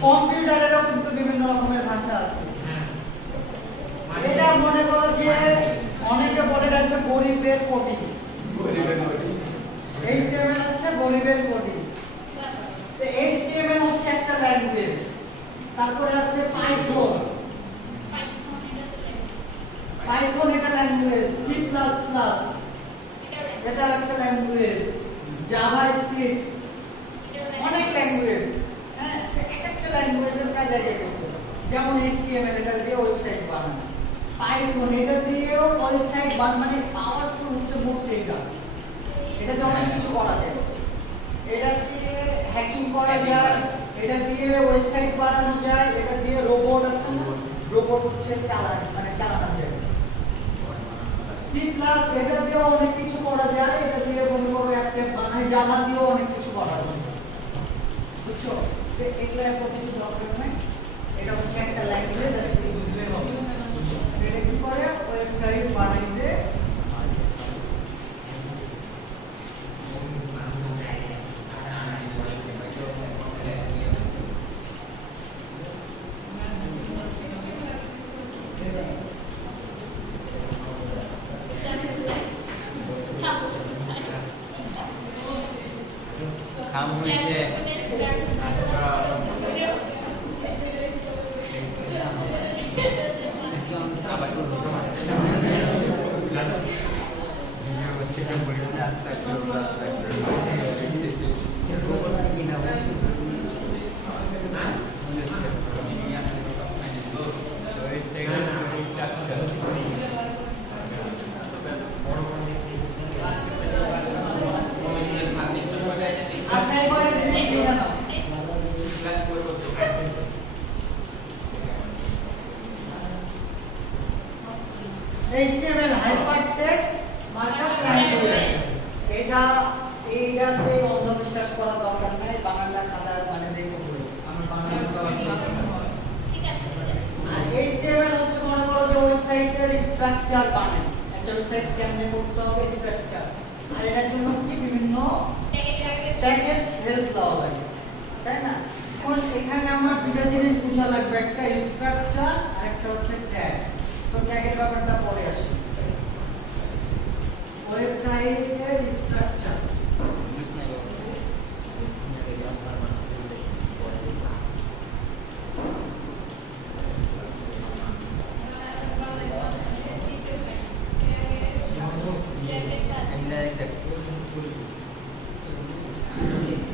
কম্পিউটারেরও কিন্তু বিভিন্ন রকমের ভাষা আছে। এটা মনে করো যে অনেকে বলে আছে গরিবের কোডিং। HTML হচ্ছে গরিবের কোডিং। তো HTML হচ্ছে একটা ল্যাঙ্গুয়েজ। তারপরে আছে পাইথন। পাইথন এটা ল্যাঙ্গুয়েজ। C++ এটা একটা ল্যাঙ্গুয়েজ। জাভাস্ক্রিপ্ট, অনেক ল্যাঙ্গুয়েজ। হ্যাঁ, এক একটা ল্যাঙ্গুয়েজের কাজ এক এক রকম। যেমন HTML এটা দিয়ে ওয়েবসাইট বানানো, পাইথন এটা দিয়েও ওয়েবসাইট বানানো, মানে পাওয়ারফুল হচ্ছে মোস্ট এটা। এটা দিয়ে অনেক কিছু করা যায়। এটা দিয়ে হ্যাকিং করা যায়, এটা দিয়ে ওয়েবসাইট বানানো যায়, এটা দিয়ে রোবট আছে না, রোবট হচ্ছে চালানো যায়। C+ এটা দিয়ে অনেক কিছু করা যায়, এটা দিয়ে মনে করো অ্যাপ বানায়, জাভা দিয়েও অনেক কিছু করা যায়। বুঝছো? তো এগুলো এত কিছু দরকার নাই, এটা হচ্ছে একটা ল্যাঙ্গুয়েজ, আর তুমি বুঝলে হবে। এটা কি করে ওয়েবসাইট বানাইতে খাম হয়েছে আবার আচ্ছা এবার জিনিস কি জানো? HTML hypertext markup language এইটাতে অন্ধবিশ্বাস করা দরকার নাই, বাংলা খাতায় মানে দেখে বলো আমি বাংলা ঠিক আছে। আর HTML হচ্ছে মনে করো যে ওয়েবসাইটের স্ট্রাকচার বানায়, একটা ওয়েবসাইট কেমনে করতে হবে স্ট্রাকচার, আর এটার জন্য কি বিভিন্ন ট্যাগের হেল্প দেওয়া লাগে, তাই না? এখন এখানে আমার দুটো জিনিস বোঝা লাগবে, একটা স্ট্রাকচার আর একটা হচ্ছে ট্যাগ। তো ট্যাগের ব্যাপারটা পরে আসি। ওয়েবসাইটের স্ট্রাকচার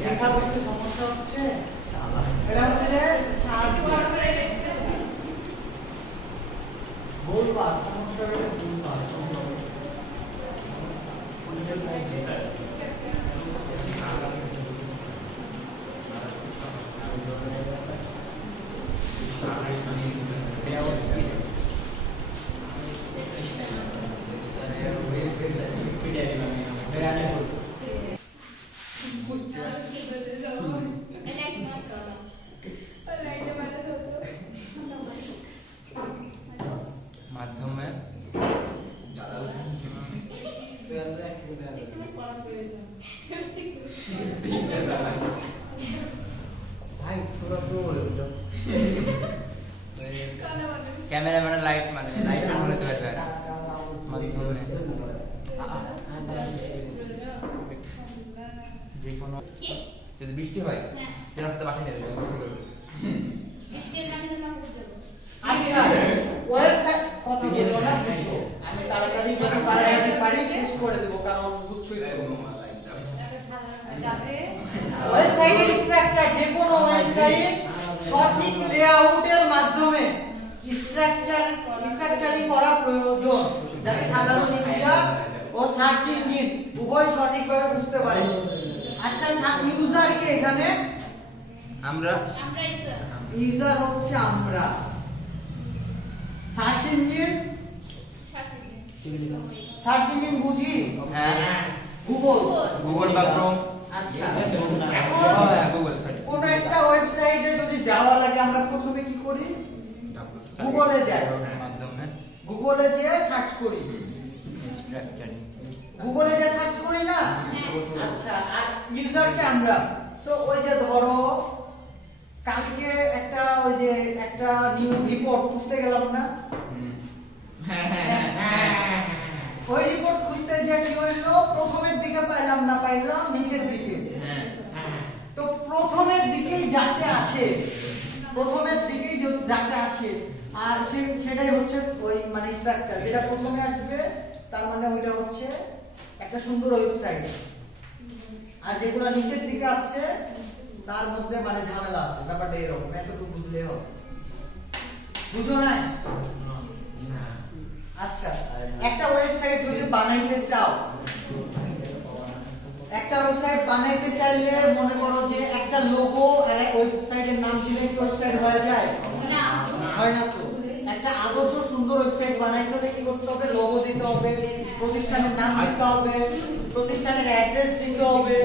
লেখা করতে সমস্যা হচ্ছে, এটা হচ্ছে বলবা সমস্যা হলে বলবা মাধ্যমে ভাই তোরা তো ক্যামেরাম্যানের লাইট মানে লাইট অন হতে পারবে মাধ্যমে যে কোনো যদি বৃষ্টি হয় তাহলে রাস্তা বাসে নেবে বৃষ্টির পানিতে না পড়ে যাবে। আচ্ছা ওয়েবসাইট কত বলবো না বুঝছো, আমি তাড়াতাড়ি যত তাড়াতাড়ি পারি শেষ করে দেব, কারণ বুঝছোই তো ওয়েবসাইটের স্ট্রাকচার, যে কোনো ওয়েবসাইট সঠিক লেআউটের মাধ্যমে স্ট্রাকচারিং করা প্রয়োজন, যাতে সাধারণ ইউজার ও সার্চ ইঞ্জিন উভয় সঠিকভাবে বুঝতে পারে। আচ্ছা ইউজার কে এখানে? আমরা ইউজার হচ্ছে আমরা, সার্চ ইঞ্জিন বুঝি হ্যাঁ গুগল গুগল বা ক্রোম। আচ্ছা গুগল কোন একটা ওয়েবসাইটে যদি যাওয়া লাগে আমরা প্রথমে কি করি? গুগলে যাই, মাধ্যমে গুগলে গিয়ে সার্চ করি, স্ট্রাকচারিং গুগলে গিয়ে সার্চ করি না? আচ্ছা আর ইউজারকে আমরা তো ওই যে ধরো কালকে একটা ওই যে একটা নিউ রিপোর্ট খুঁজতে গেলাম না, ওই রিপোর্ট খুঁজতে গিয়ে কি হইলো, প্রথমের দিকে পাইলাম না, পাইলাম নিচের দিকে। তো প্রথমের দিকেই যাতে আসে, প্রথমের দিকেই যাতে আসে, আর সেটাই হচ্ছে ওই মানে স্ট্রাকচার, যেটা প্রথমে আসবে তার মানে ওইটা হচ্ছে একটা সুন্দর ওয়েবসাইট, আর যেগুলো নিচের দিকে আছে তার মধ্যে মানে ঝামেলা আছে। ব্যাপারটা এরকম, এতটুকু বুঝলে হবে। বুঝো না? আচ্ছা একটা ওয়েবসাইট যদি বানাইতে চাও, একটা ওয়েবসাইট বানাইতে চাইলে মনে করো যে একটা লোগো আর ওয়েবসাইটের নাম দিলে কি ওয়েবসাইট হয়ে যায়? না, হয় না তো। একটা আদর্শ সুন্দর ওয়েবসাইট বানাইতে হলে কি করতে হবে? লোগো দিতে হবে, প্রতিষ্ঠানের নাম দিতে হবে, প্রতিষ্ঠানের অ্যাড্রেস দিতে হবে,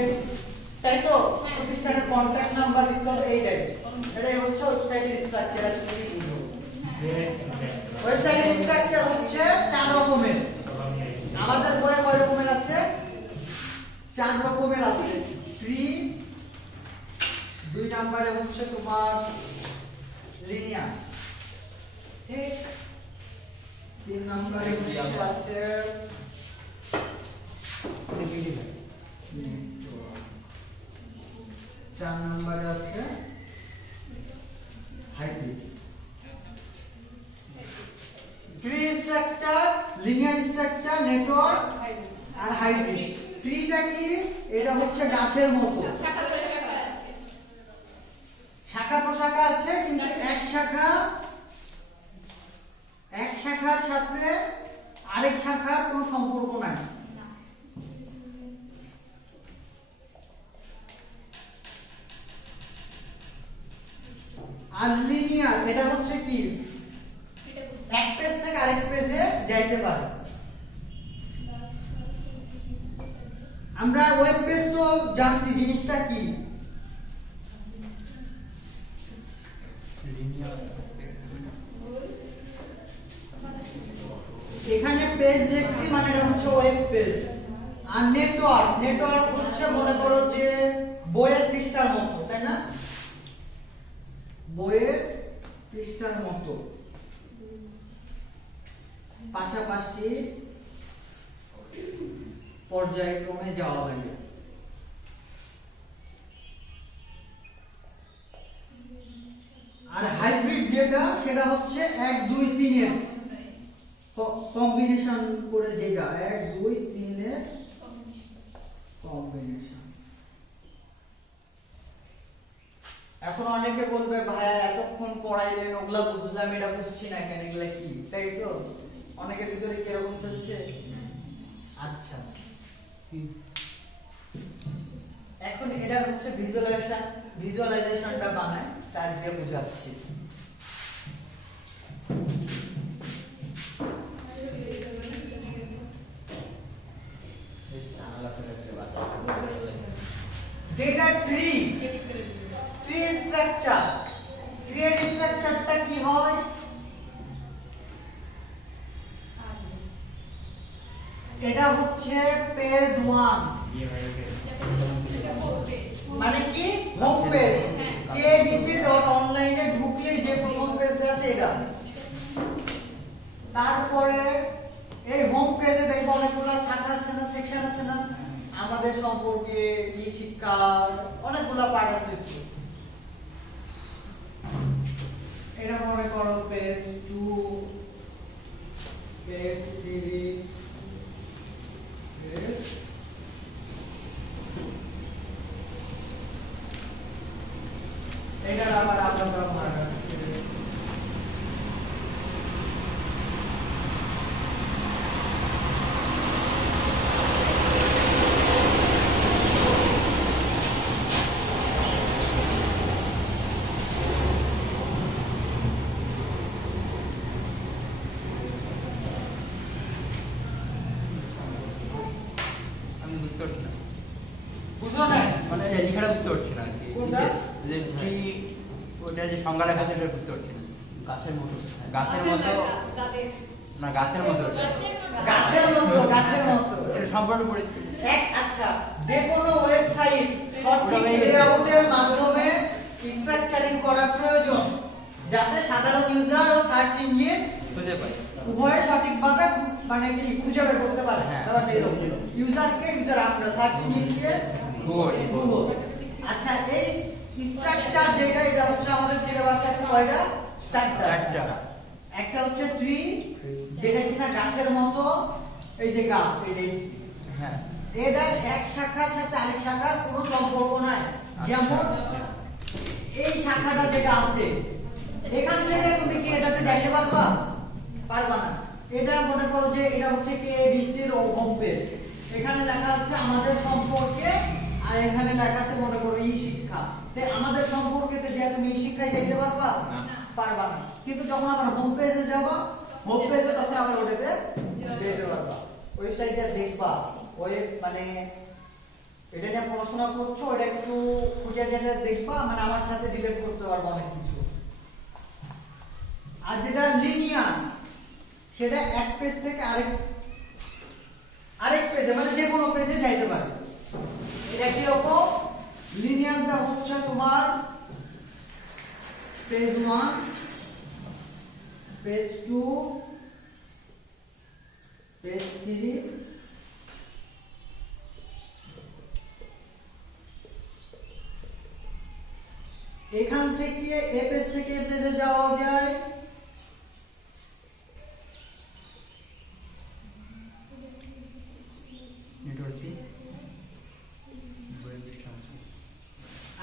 তাই তো? প্রতিষ্ঠানের কন্টাক্ট নাম্বার দিতে হবে এইটাই। এটাই হচ্ছে ওয়েবসাইটের স্ট্রাকচার। ওয়েবসাইটের স্ট্রাকচার হচ্ছে 4 রকমের। আমাদের বইয়ে কয় রকমের আছে? 4 রকমের আছে। ফ্রি, 2 নম্বরে হচ্ছে তোমার লিনিয়ার, ঠিক, 3 নম্বরে আছে 4 নম্বরে আছে hybrid. Tree structure, linear structure, network আর হাইব্রিড। ট্রিটা কি? এটা হচ্ছে গাছের মতো, শাখা প্রশাখা আছে, শাখা প্রশাখা আছে, কিন্তু এক শাখার সাথে আরেক শাখার কোনো সম্পর্ক নাই। আর লিনিয়ার এটা হচ্ছে কি? এক পেজ থেকে আরেক পেজে যাইতে পারে। আমরা ওয়েব পেজ তো জানছি জিনিসটা কি। এখানে পেজ দেখছি মানে এটা হচ্ছে ওয়েব পেজ। আর নেটওয়ার্ক হচ্ছে মনে করো যে বইয়ের পৃষ্ঠার মতো, তাই না? বইয়ের পৃষ্ঠার মতো পাশাপাশি পর্যায়ক্রমে যাওয়া লাগে। আর হাইব্রিড যেটা সেটা হচ্ছে 1 2 3 এর কম্বিনেশন করে, যেটা 1 2 3 এর কম্বিনেশন। এখন অনেকে বলবে ভাইয়া এতক্ষণ পড়াইলেন ওগুলা বুঝলাম, এটা বুঝছি না কেন, এগুলা কি? তাই তো অনেকের ভিতরে কি এরকম চলছে? আচ্ছা, এখন এটা হচ্ছে ভিজুয়ালাইজেশনটা বানায়, তার দিয়ে বুঝাচ্ছি। যেটা ট্রি স্ট্রাকচার, ট্রি স্ট্রাকচারটা কি হয়? এটা হচ্ছে পেজ 1, মানে কি হোম পেজ। kbc.online এ ঢুকলে যে প্রথম পেজটা আছে এটা। তারপরে এই হোম পেজে দেখবো অনেকগুলো শাখা আছে না, সেকশন আছে না, আমাদের সম্পর্কে, ই শিক্ষার অনেকগুলো পার্ট আছে। এটা মনে করো পেজ 2, পেজ 3, পেজ এটা আবার আলাদা ভাগ আছে। আমি বুঝতে পারছি না, বুঝো না মানে লেখাটা বুঝতে পারছি না আর কি। কোনটা? যে ট্রি, ওটা যে সংজ্ঞা লেখা আছে এটা বুঝতে পারছি না। গাছের মতো, গাছের মতো না, গাছের মতো ওটা। গাছের মতো এটা সম্পূর্ণ পড়ে আচ্ছা, যে কোনো ওয়েবসাইট সঠিক লেআউটের মাধ্যমে স্ট্রাকচারিং করা প্রয়োজন, যাতে সাধারণ ইউজার ও সার্চ ইঞ্জিন খুঁজে পাই। উভয়ে সঠিকভাবে মানে কি খুঁজে বের করতে পারে। হ্যাঁ। ব্যাপারটা এরকম। ইউজার আমরা, সার্চ ইঞ্জিনকে গুগল। আচ্ছা, এই স্ট্রাকচার যেটা, এটা হচ্ছে আমাদের সিলেবাসে আছে কয়টা? 4টা। একটা হচ্ছে ট্রি, যেটা কিনা গাছের মতো, এই যে গাছ, হ্যাঁ, এটা এক শাখার সাথে আরেক শাখার কোনো সম্পর্ক নাই। যেমন এই শাখাটা যেটা আছে, এখান থেকে তুমি কি এটাতে যাইতে পারবা? পারবা না। এটা মনে করো যে এটা হচ্ছে KBC এর হোম পেজ, এখানে লেখা আছে আমাদের সম্পর্কে, আর এখানে লেখা আছে মনে করো ই শিক্ষা। তাই আমাদের সম্পর্কেতে যে তুমি ই শিক্ষায় যাইতে পারবা? পারবা না। কিন্তু যখন আবার হোম পেজে যাবা, হোম পেজে তখন আবার ওটাতে যেতে পারবা। ওয়েবসাইটটা দেখবা, ওয়েব মানে এটা নিয়ে পড়াশোনা করছো, এটা একটু খুঁজে খুঁজে দেখবা, মানে আমার সাথে ডিবেট করতে পারবো অনেক কিছু। আর যেটা লিনিয়ার সেটা এক পেজ থেকে আরেক পেজে, মানে যে কোনো পেজে যাইতে পারে। এটা কি রকম? লিনিয়ারটা হচ্ছে তোমার পেজ 1, পেজ 2, পেজ 3, এখান থেকে এ পেজ থেকে এ পেজে যাওয়া যায়।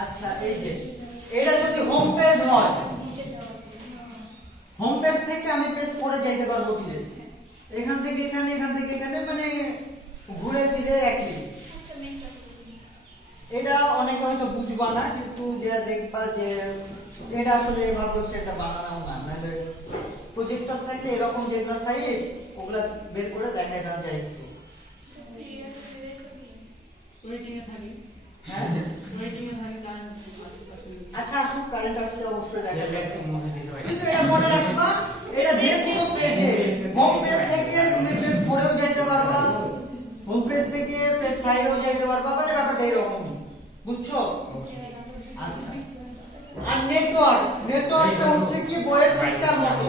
আচ্ছা, এই যে এটা যদি হোম পেজ হয়, হোম পেজ থেকে আমি পেজ পড়ে যাইতে পারবো কি, এখান থেকে এখানে, এখান থেকে এখানে, মানে ঘুরে ফিরে একই। এটা অনেকে হয়তো বুঝবা না, কিন্তু যে দেখবা যে এটা আসলে এভাবে সেটা বানানো না, নাহলে প্রজেক্টর থাকলে এরকম যেগুলো সাইড ওগুলা বের করে দেখাই দেওয়া যায়। আচ্ছা, আসুক, কারেন্ট আসলে অবশ্যই দেখা যাবে, কিন্তু এটা মনে রাখবা, এটা যে কোনো পেজে হোম পেজ থেকে তুমি পেজ পড়েও যেতে পারবা, হোম পেজ থেকে পেজ 5 এও যেতে পারবা, মানে ব্যাপারটা এরকমই, বুঝছো? আচ্ছা, আর নেটওয়ার্কটা হচ্ছে কি বইয়ের পৃষ্ঠার মতো।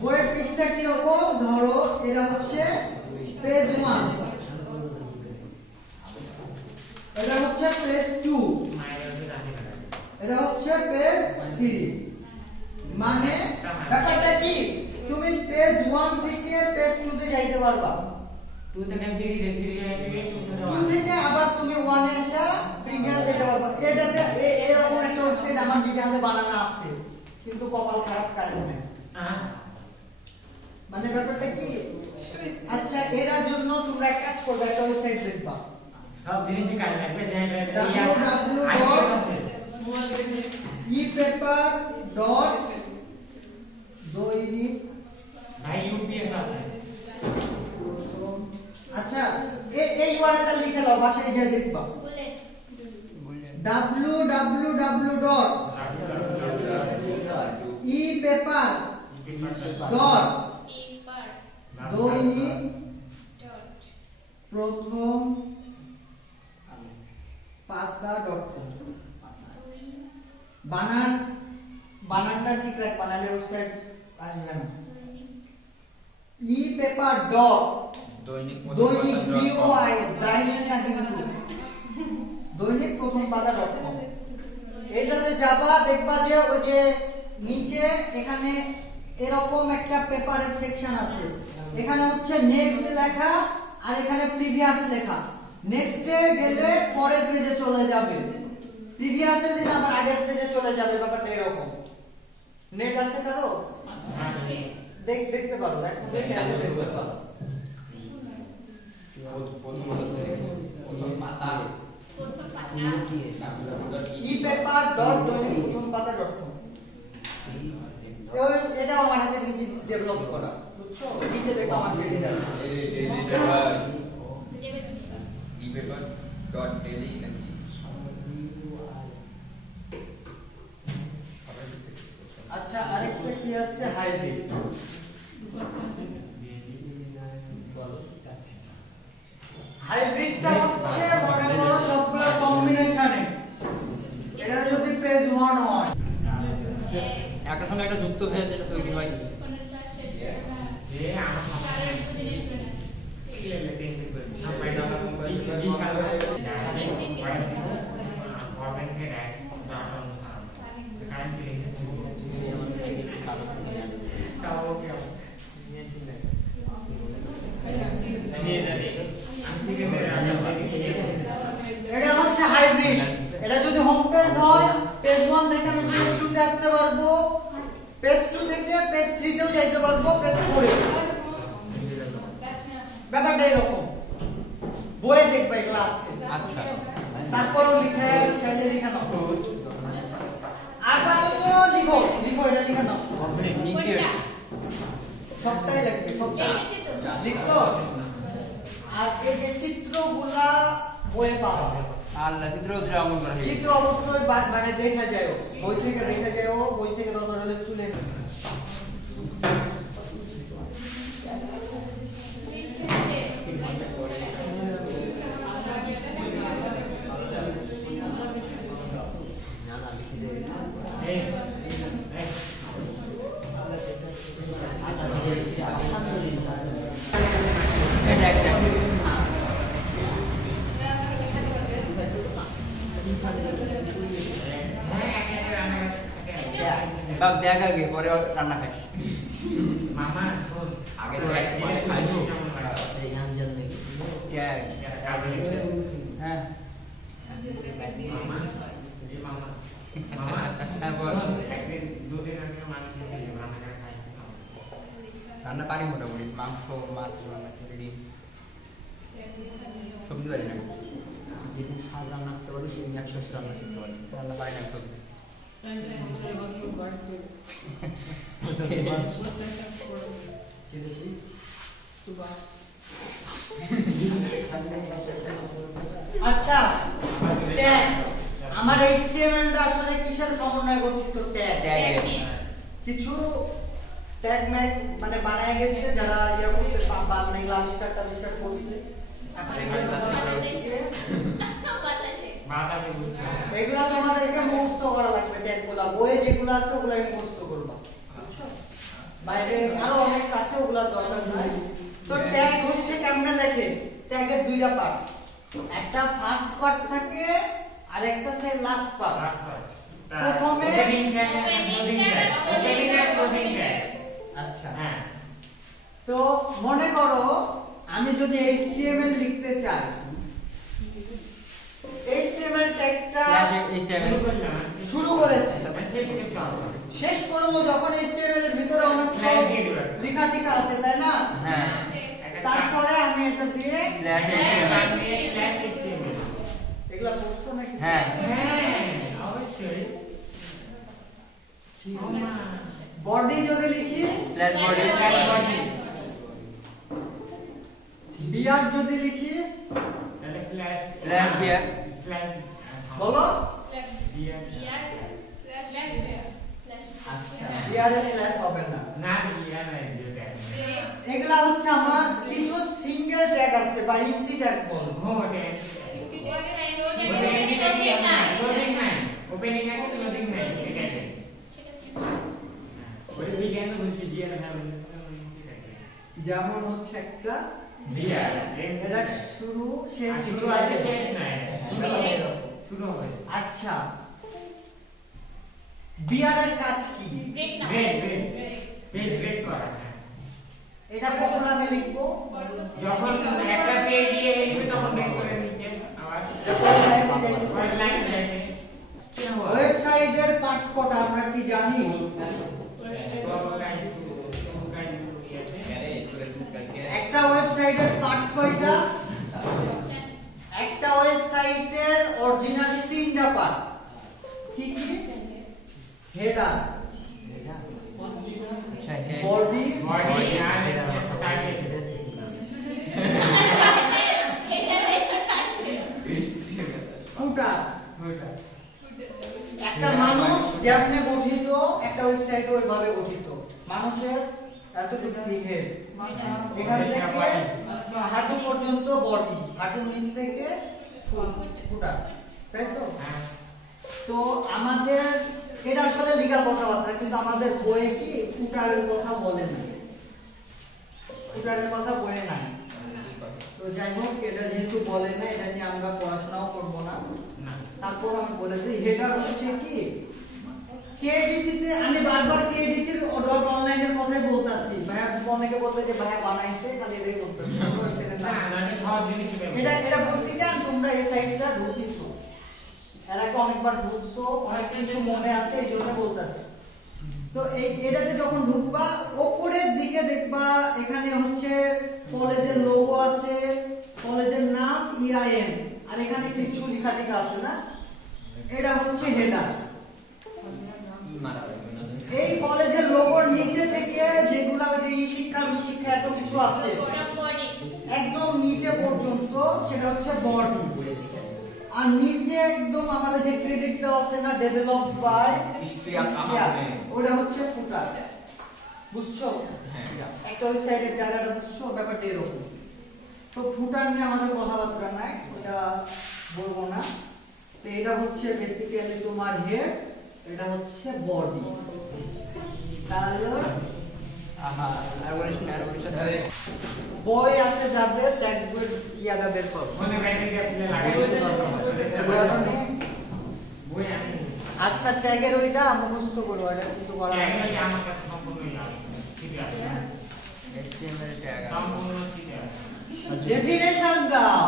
বইয়ের পৃষ্ঠা কি রকম? ধরো এটা হচ্ছে পেজ 1, এটা হচ্ছে পেজ 2, এটা হচ্ছে পেজ 3, মানে ব্যাপারটা কি, তুমি পেজ 1 থেকে পেজ 2 তে যাইতে পারবা, 2 থেকে আবার তুমি 1 এ এসে প্রিভিয়াস যেতে পারবা। এটাতে এরকম একটা ওয়েবসাইট আমার নিজে হাতে বানানো আছে, কিন্তু কপাল খারাপ, কারেন্ট নেই। মানে ব্যাপারটা কি, আচ্ছা এটার জন্য তোমরা এক কাজ করবে, একটা ওয়েবসাইট দেখবা, সব জিনিসই কাজ লাগবে, www.epaper.দৈনিক, ভাই ইউপিএস আছে। আচ্ছা এই ওয়ার্ডটা লিখে নাও, বাসায় গিয়ে দেখবা, www.epaper.দৈনিক প্রথম পাতা.com। বানানটা ঠিক রাখ, বানালে ওয়েবসাইট আসবে না। epaper দৈনিক DOI দৈনিক না, কিন্তু দৈনিক প্রথম পাতা.com। এটাতে যাবা, দেখবা যে ওই যে নিচে এখানে এরকম একটা পেপারের সেকশন আছে, এখানে হচ্ছে নেক্সট লেখা আর এখানে প্রিভিয়াস লেখা। নেক্সটে গেলে পরের পেজে চলে যাবে, প্রিভিয়াসে দিলে আবার আগের পেজে চলে যাবে, ব্যাপারটা এরকম। নেট আছে কারো? দেখতে পারো, এখন দেখে আগে দেখতে পারো। epaper.দৈনিক প্রথম পাতা.com। এটা আমার হাতে নিজে ডেভেলপ করা, বুঝছো? নিচে দেখো আমার ডেলি আছে, epaper.daily নাকি? আচ্ছা, আরেকটা কি আছে, হাইব্রিড। হাইব্রিডটা হচ্ছে মনে করো সবগুলো কম্বিনেশনে, এটা যদি পেজ 1 হয়, একটা সঙ্গে একটা যুক্ত হয়ে যেটা তৈরি হয়, এটা হচ্ছে হাইব্রিড। এটা যদি হোম পেজ হয়, পেজ 1 থেকে আমি পেজ 2 তে আসতে পারবো, পেজ 2 থেকে পেজ 3 তেও যাইতে পারবো, পেজ 4 এ। ব্যাপারটা এরকম, বইয়ে দেখবে ক্লাস। আচ্ছা, তারপরও লিখে চাইলে লিখে নাও, আপাতত লিখো এটা লিখে নাও, সবটাই লিখবে, সবটা লিখছো। আর এই যে চিত্রগুলা বইয়ে পাওয়া আল্লাহ চিত্র উদ্রা অঙ্কন করা হয়েছে। চিত্র অবশ্যই মানে দেখা যায়, বই থেকে দেখা যায়, বই থেকে দরকার হলে তুলে নেবে। এটা একটা বাপ দেখ আগে পরে রান্না খাস। মামা আগে তো দেখ পরে খাইবো। হ্যাঁ হ্যাঁ মামা এই মামা মামা হ্যাঁ বল। একদিন দুদিন আগে মাছ খেয়েছি রান্না করে খাই রান্না পারি মোটামুটি, মাংস মাছ রান্না করি, ডিম সবজি পারি না। যেদিন শাক রান্না করতে পারি সেদিন 100 রান্না শিখতে পারি। রান্না পারি না সবজি। আচ্ছা, ট্যাগ। আমার HTML টা আসলে কিসের সমন্বয়ে গঠিত? ট্যাগ। ট্যাগ কিছু ট্যাগ মানে বানায় গেছে যারা ইয়া করতে মানে আবিষ্কারটা করছে। এখন এগুলো তোমাদেরকে বাতাসে বুঝছে এগুলা তোমাদেরকে মুখস্থ করা লাগবে। ট্যাগগুলা বইয়ে যেগুলো আছে ওগুলাই মুখস্থ করবা, বুঝছো? বাইরে আরো অনেক আছে, ওগুলার দরকার নাই। তো ট্যাগ হচ্ছে কেমনে লেখে? ট্যাগের দুইটা পার্ট, একটা ফার্স্ট পার্ট থাকে আর একটা হচ্ছে লাস্ট পার্ট। প্রথমে আচ্ছা হ্যাঁ তো মনে করো আমি যদি HTML লিখতে চাই, HTML ট্যাগটা HTML শুরু করেছি, শেষ করতে হবে শেষ করবো যখন HTML এর ভিতরে অনেক লেখা টিকা আছে, তাই না? হ্যাঁ তারপরে আমি এটা দিয়ে HTML এগুলা পড়ছো নাকি? হ্যাঁ হ্যাঁ অবশ্যই বডি যদি লিখি, স্ল্যাশ বডি বিয়ার যদি লিখি, তাহলে স্ল্যাশ স্ল্যাশ বিয়ার স্ল্যাশ বলো বিয়ার আচ্ছা বিয়ারে স্ল্যাশ হবে না। না বিয়ার নাই যেটা এগুলা হচ্ছে আমার কিছু সিঙ্গেল ট্যাগ আছে বা ইন্টি ট্যাগ বল। ওপেনিং আছে ক্লোজিং নাই এটা ওই বিজ্ঞান বলছি বিয়ার হ্যাঁ যেমন হচ্ছে একটা বিয়ার এটা শুরু শেষ শুরু আছে শেষ নাই শুরু হবে আচ্ছা, বিয়ারের কাজ কি? ব্রেক করা এটা কখন আমি লিখবো? যখন একটা পেজ দিয়ে লিখবে তখন ব্রেক করে নিচে আবার লাইন যাইবে ওয়েবসাইটের পাঠ কটা আমরা কি জানি? একটা ওয়েবসাইটের পাঠ কয়টা? একটা ওয়েবসাইটের অরিজিনালি 3টা পার্ট। কি কি? হেডার, বডি, বডি আর টাইটেল ফুটার। একটা মানুষ যেমনে গঠিত, একটা ওয়েবসাইট ওইভাবে গঠিত। মানুষের এতটুকু হেড, এখান থেকে হাঁটু পর্যন্ত বডি, হাঁটুর নিচ থেকে ফুটার, তাই তো? তো আমাদের এটা আসলে লিগ্যাল কথাবার্তা, কিন্তু আমাদের বইয়ে কি ফুটারের কথা বলে না, ফুটারের কথা বইয়ে নাই। তো যাই হোক, এটা যেহেতু বলে না, এটা নিয়ে আমরা পড়াশোনাও করবো না। তারপর আমি বলে দিই, হেডার হচ্ছে কি কেডিসি তে আমি বারবার কেডিসি এর ডট অনলাইন এর কথাই বলতাছি। ভাইয়া অনেকে বলবে যে ভাইয়া বানাইছে, খালি এটাই বলতেছে। এটা বলছি কেন, তোমরা এই সাইটটা ঢুকিছো, এর আগে অনেকবার ঢুকছো, অনেক কিছু মনে আছে, এই জন্য বলতাছি। তো এটাতে যখন ঢুকবা, উপরের দিকে দেখবা এখানে হচ্ছে কলেজের লোগো আছে, কলেজের নাম ইআইএম, আর এখানে কিছু লেখা টিকা আছে না, এটা হচ্ছে হেডার। এই কলেজের লোগোর নিচে থেকে যেগুলা ওই যে শিক্ষা বিশিক্ষা এত কিছু আছে, একদম নিচে পর্যন্ত সেটা হচ্ছে বডি। আর নিচে একদম আমাদের যে ক্রেডিট দেওয়া আছে না, ডেভেলপ বাই ইশতিয়াক আহমেদ। ওটা হচ্ছে ফুটার। বুঝছো? হ্যাঁ। একটা ওয়েবসাইটের জায়গাটা বুঝছো, ব্যাপারটা এরকম। তো ফুটার নিয়ে আমাদের কথাবার্তা নাই, ওটা বলবো না। তো এটা হচ্ছে বেসিক্যালি তোমার হেড, এটা হচ্ছে বডি। তাহলে বই আছে যাদের ট্যাগ বই ইয়াটা বের করো। মানে ব্যাটারি আপনি লাগাই বই আমি আচ্ছা, ট্যাগের ওইটা মুখস্থ করো, এটা কিন্তু করা ট্যাগটা আমার কাছে সম্পূর্ণই আছে, ঠিক আছে? HTML ট্যাগ সম্পূর্ণ ঠিক আছে। ডেফিনেশন দাও।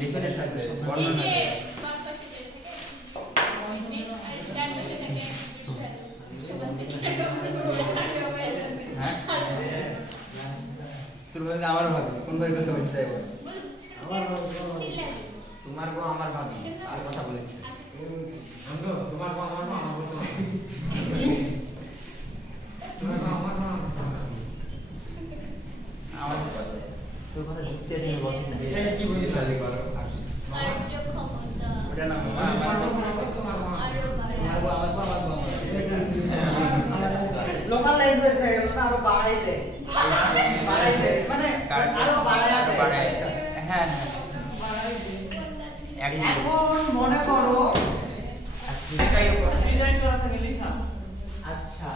ডেফিনেশন এই বর্ণনা যে বাম পাশে থেকে আর ডান পাশে থেকে হ্যাঁ তোর ভাই আমার ভাবি কোন ভাই কথা বলতে চাইবো তোমার গো আমার ভাবি আর কথা বলেছি বন্ধু তোমার গো আমার মা আমার বলতো তোমার গো আমার মা আমার তোর কথা বুঝতে দিয়ে বলছি না। এটা কি বুঝিস শালি করো কার্য ক্ষমতা ওটা না মামা আমার তোমার মা আরো আমার লোকাল ল্যাঙ্গুয়েজ হয়ে গেল না, আরো বাড়াই দেয়। বাড়াই দেয় মানে আরো বাড়াই দেয়। হ্যাঁ এখন মনে করো ডিজাইন করা থাকে লেখা আচ্ছা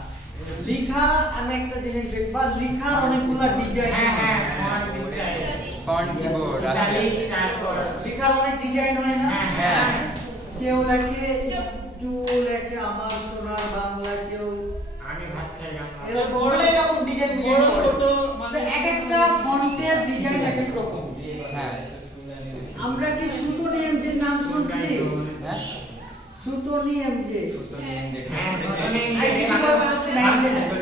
লেখা, আমি একটা জিনিস দেখবা, লেখার অনেকগুলো ডিজাইন। হ্যাঁ হ্যাঁ আমার ডিজাইন ফন্ট কিবোর্ড আছে তারপর লেখার অনেক ডিজাইন হয় না? হ্যাঁ কেউ লেখে একটু লেখে আমার সোনার বাংলা, কেউ আমি ভাত খাই এরকম এরকম ডিজাইন ছোট, মানে এক একটা ফন্টের ডিজাইন এক এক রকম। হ্যাঁ আমরা কি সুতনি এমজির নাম শুনছি? হ্যাঁ সুতনি এমজি হ্যাঁ আইসিটি বই পড়ছি না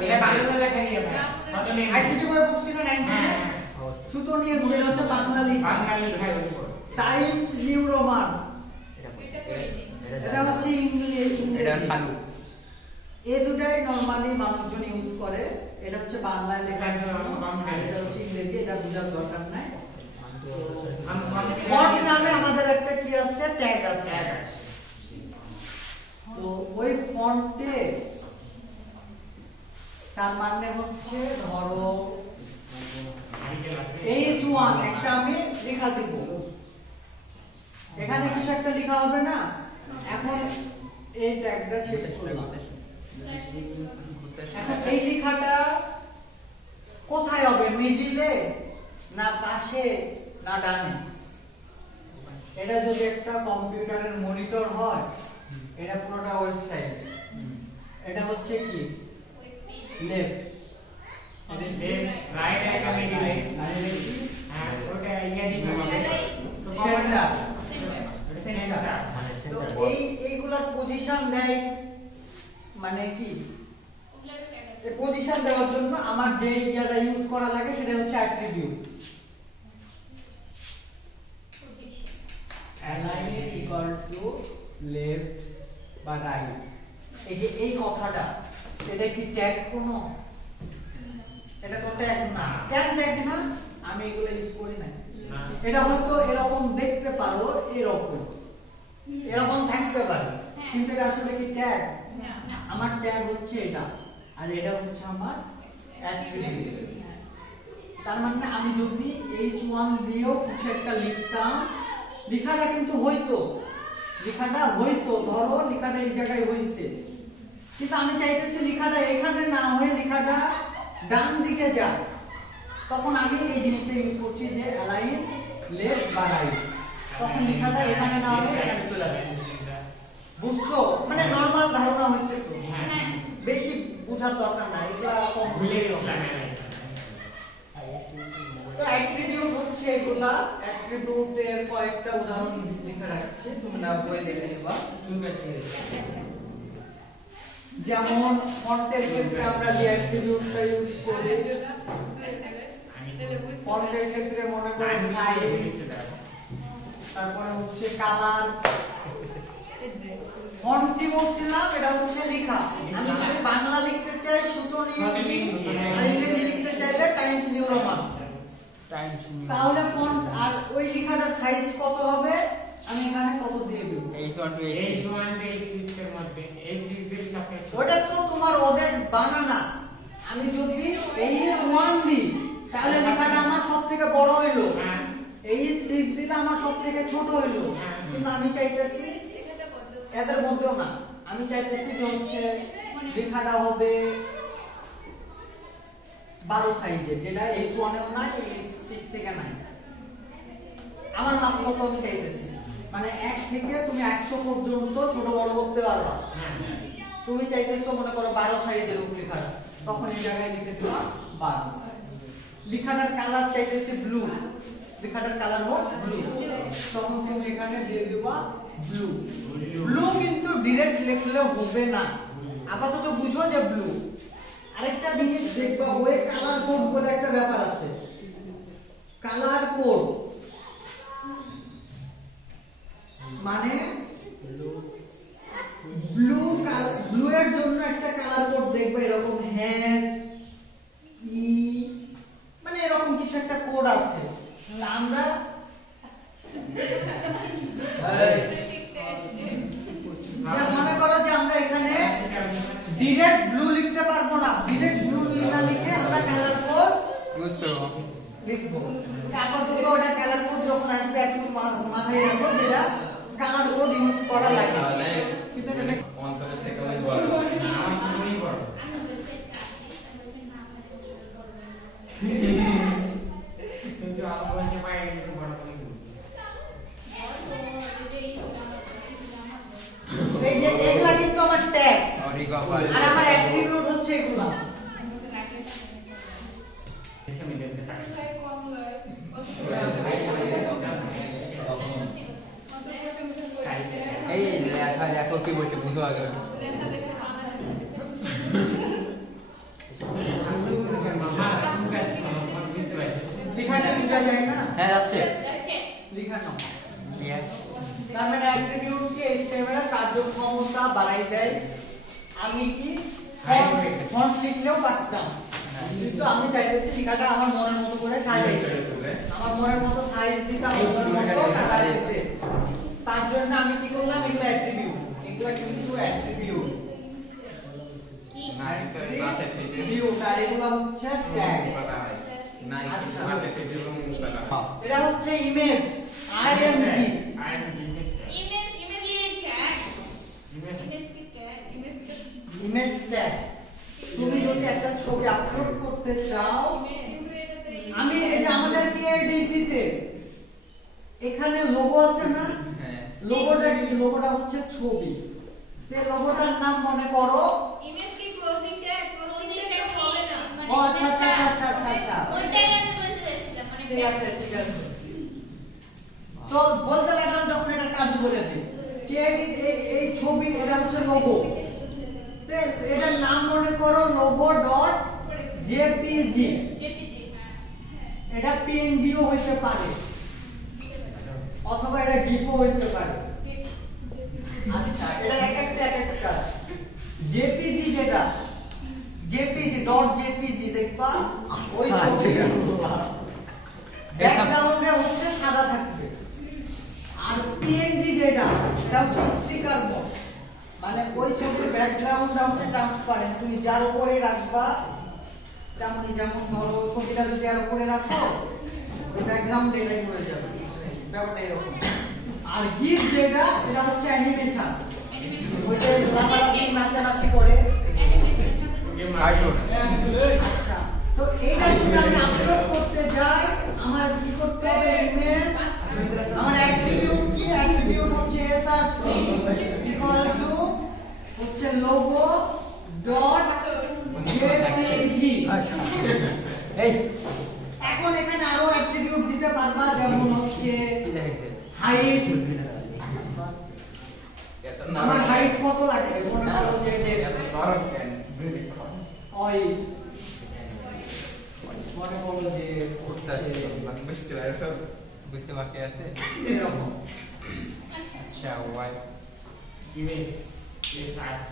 এটা বাংলা লেখা নিয়ে আইসিটি বই পড়ছি না হ্যাঁ সুতনি এমজি হচ্ছে বাংলা লেখা। বাংলা লেখার উপর টাইমস নিউ রোমান এটা হচ্ছে ইংলিশ। এটা চালু এই দুটাই নরমালি মানুষজন ইউজ করে। এটা হচ্ছে বাংলায় লেখার জন্য, আর এটা হচ্ছে ইংরেজি, এটা বোঝার দরকার নাই। ফন্ট নামে আমাদের একটা কি আছে, ট্যাগ আছে। তো ওই ফন্টে তার মানে হচ্ছে ধরো H1 একটা আমি লেখা দেব, এখানে কিছু একটা লেখা হবে না। এখন এই ট্যাগটা শেষ করলাম। এখন এই লেখাটা কোথায় হবে, মিডিলে না পাশে না ডানে? এটা যদি একটা কম্পিউটারের মনিটর হয়, এটা পুরোটা ওয়েবসাইট, এটা হচ্ছে কি লেফট, রাইট একটা মিডিলে হ্যাঁ ওটা ইয়া দিতে হবে সেন্টার। সেন্টার তো এইগুলার পজিশন দেয় মানে কি, পজিশন দেওয়ার জন্য আমার যে ইয়াটা ইউজ করা লাগে সেটা হচ্ছে attribute. Align equal to left বা রাইট, এই যে এই কথাটা, এটা কি ট্যাগ কোনো? এটা তো ট্যাগ না। কেন ট্যাগ না? আমি এগুলো ইউজ করি না। এটা হয়তো এরকম দেখতে পারো, এরকম থাকতে পারে, কিন্তু এটা আসলে কি ট্যাগ? আমার ট্যাগ হচ্ছে এটা, আর এটা হচ্ছে আমার অ্যাট্রিবিউট। তার মানে আমি যদি H1 দিয়েও কিছু একটা লিখতাম, লেখাটা কিন্তু হইতো, ধরো লেখাটা এই জায়গায় হইছে, কিন্তু আমি চাইতেছি লেখাটা এখানে না হয়ে লেখাটা ডান দিকে যায়, তখন আমি এই জিনিসটা ইউজ করছি যে অ্যালাইন লেফট বা রাইট, তখন লেখাটা এখানে না হয়ে এখানে চলে আসছে। বুঝছো? মানে নরমাল ধারণা হয়েছে তো, বেশি বোঝার দরকার নাই, এটা কম ভুলে বুঝলেই গেছিলাম হবে। তো অ্যাট্রিবিউট হচ্ছে এগুলা, অ্যাট্রিবিউটের কয়েকটা উদাহরণ লিখে রাখছি, তোমরা বই দেখে নিবা। যেমন ফন্টের ক্ষেত্রে আমরা যে অ্যাট্রিবিউটটা ইউজ করি, ফন্টের ক্ষেত্রে মনে করো সাইজ, তারপরে হচ্ছে কালার। ফন্ট কি বলছিলাম, এটা হচ্ছে লেখা। আমি যদি বাংলা লিখতে চাই সুতনি এমজি, আর ইংরেজি লিখতে চাইলে টাইমস নিউ রোমান, তাহলে ফন্ট আর ওই লেখাটার সাইজ কত হবে, আমি এখানে কত দিয়ে দেব? H1 to H6 H1 to H6 এর মধ্যে H6 এর সাপেক্ষে ওটা তো তোমার ওদের বানানা। আমি যদি H1 দিই তাহলে লেখাটা আমার সবথেকে বড় হইলো, হ্যাঁ H6 দিলে আমার সবথেকে ছোট হইলো। হ্যাঁ। কিন্তু আমি চাইতেছি এদের মধ্যেও না, আমি চাইতেছি যে হচ্ছে লেখাটা হবে 12 সাইজের, যেটা H1 এও নাই, H6 থেকে নাই। আমার মাপ মতো আমি চাইতেছি, মানে 1 থেকে তুমি 100 পর্যন্ত ছোট বড় করতে পারবা। হ্যাঁ তুমি চাইতেছো মনে করো 12 সাইজের লেখাটা, তখন এই জায়গায় লিখে দিবা 12। লেখাটার কালার চাইতেছি ব্লু, লেখাটার কালার হোক ব্লু, তখন তুমি এখানে দিয়ে দিবা ব্লু। ব্লু কিন্তু ডাইরেক্ট লিখলে হবে না, আপাতত বুঝো যে ব্লু। আরেকটা জিনিস দেখবা, বইয়ে কালার কোড বলে একটা ব্যাপার আছে। কালার কোড মানে ব্লু এর জন্য একটা কালার কোড দেখবে এরকম হ্যাজ ই, মানে এরকম কিছু একটা কোড আছে। আমরা মনে করো যে আমরা এখানে ডিরেক্ট ব্লু লিখতে পারবো না, ডিরেক্ট ব্লু না লিখে আমরা কালার কোড ইউজ করব। লিখবো। আপাতত ওটা কালার কোড যখন আসবে একটু মাথায় রাখো, যেটা কালার কোড ইউজ করা লাগে। কিন্তু এটা অন্তরের থেকে অনেক বড়। আমার খুবই বড় আমি বলছি আশিস, আমি বলছি না মানে বড় কিন্তু আমার বয়সে বাইরে একটু বড় করে দিই এই যে এগুলা কিন্তু আমার ট্যাগ, রিকভার আর আমার অ্যাট্রিবিউট হচ্ছে এগুলা। এসে আমি দেখতে পাই এই লেখা দেখো কি বলছে বুঝো আগে। লেখাটা বোঝা যায় না, হ্যাঁ যাচ্ছে। লেখানো Yes. তার মানে অ্যাট্রিবিউট কি HTML এর কার্যক্ষমতা বাড়াই দেয়। আমি কি ফন্ট লিখলেও পারতাম, কিন্তু আমি চাইতেছি লেখাটা আমার মনের মতো করে সাজাইতে, আমার মনের মতো সাইজ দিতে, আমার মনের মতো কালার দিতে। তার জন্য আমি কি করলাম, এগুলো অ্যাট্রিবিউট, এগুলো কিন্তু অ্যাট্রিবিউট। অ্যাট্রিবিউট আর এগুলো হচ্ছে ট্যাগ। এটা হচ্ছে ইমেজ, IMG, ইমেজ ট্যাগ। তুমি যদি একটা ছবি আপলোড করতে চাও, আমি এই যে আমাদের KDC তে এখানে লোগো আছে না, লোগোটা কি, লোগোটা হচ্ছে ছবি। তে লোগোটার নাম মনে করো, ও আচ্ছা আচ্ছা আচ্ছা আচ্ছা আচ্ছা, ঠিক আছে ঠিক আছে। তো বলতে লাগলাম যখন এটা কাজ বলে দিই, এই ছবি এটা হচ্ছে লোগো, তে এটার নাম মনে করো লোগো ডট জেপিজি। এটা PNG ও হইতে পারে, অথবা এটা GIF ও হইতে পারে। আচ্ছা, এটা এক একটা কাজ। জেপিজি যেটা জেপিজি ডট জেপিজি দেখবা, ওই ছবি ব্যাকগ্রাউন্ডে হচ্ছে সাদা থাকবে। আর PNG যেটা, এটা হচ্ছে স্টিকার মোড, মানে ওই ছবির ব্যাকগ্রাউন্ডটা হচ্ছে ট্রান্সপারেন্ট। তুমি যার উপরে রাখবা, যেমন ধরো ছবিটা যদি আর উপরে রাখো, ওই ব্যাকগ্রাউন্ড এটাই হয়ে যাবে, ব্যাপারটা এরকম। আর গিফ যেটা, এটা হচ্ছে অ্যানিমেশন, ওই যে লাফালাফি নাচানাচি করে কার্টুন। আচ্ছা, তো এইটা যদি আমি আপলোড করতে যাই, আমার কি করতে হবে, ইমেজ, আমার অ্যাট্রিবিউট কি, অ্যাট্রিবিউট হচ্ছে src ইকুয়াল টু হচ্ছে লোগো ডট জেপিজি। এই এখন এখানে আরো অ্যাট্রিবিউট দিতে পারবা, যেমন হচ্ছে হাইট। আমার হাইট কত লাগে, মনে করো যে ওই মনে করো যে বুঝতে বাকি আছে। এরকম। আচ্ছা ওয়াই ইমেজ SRC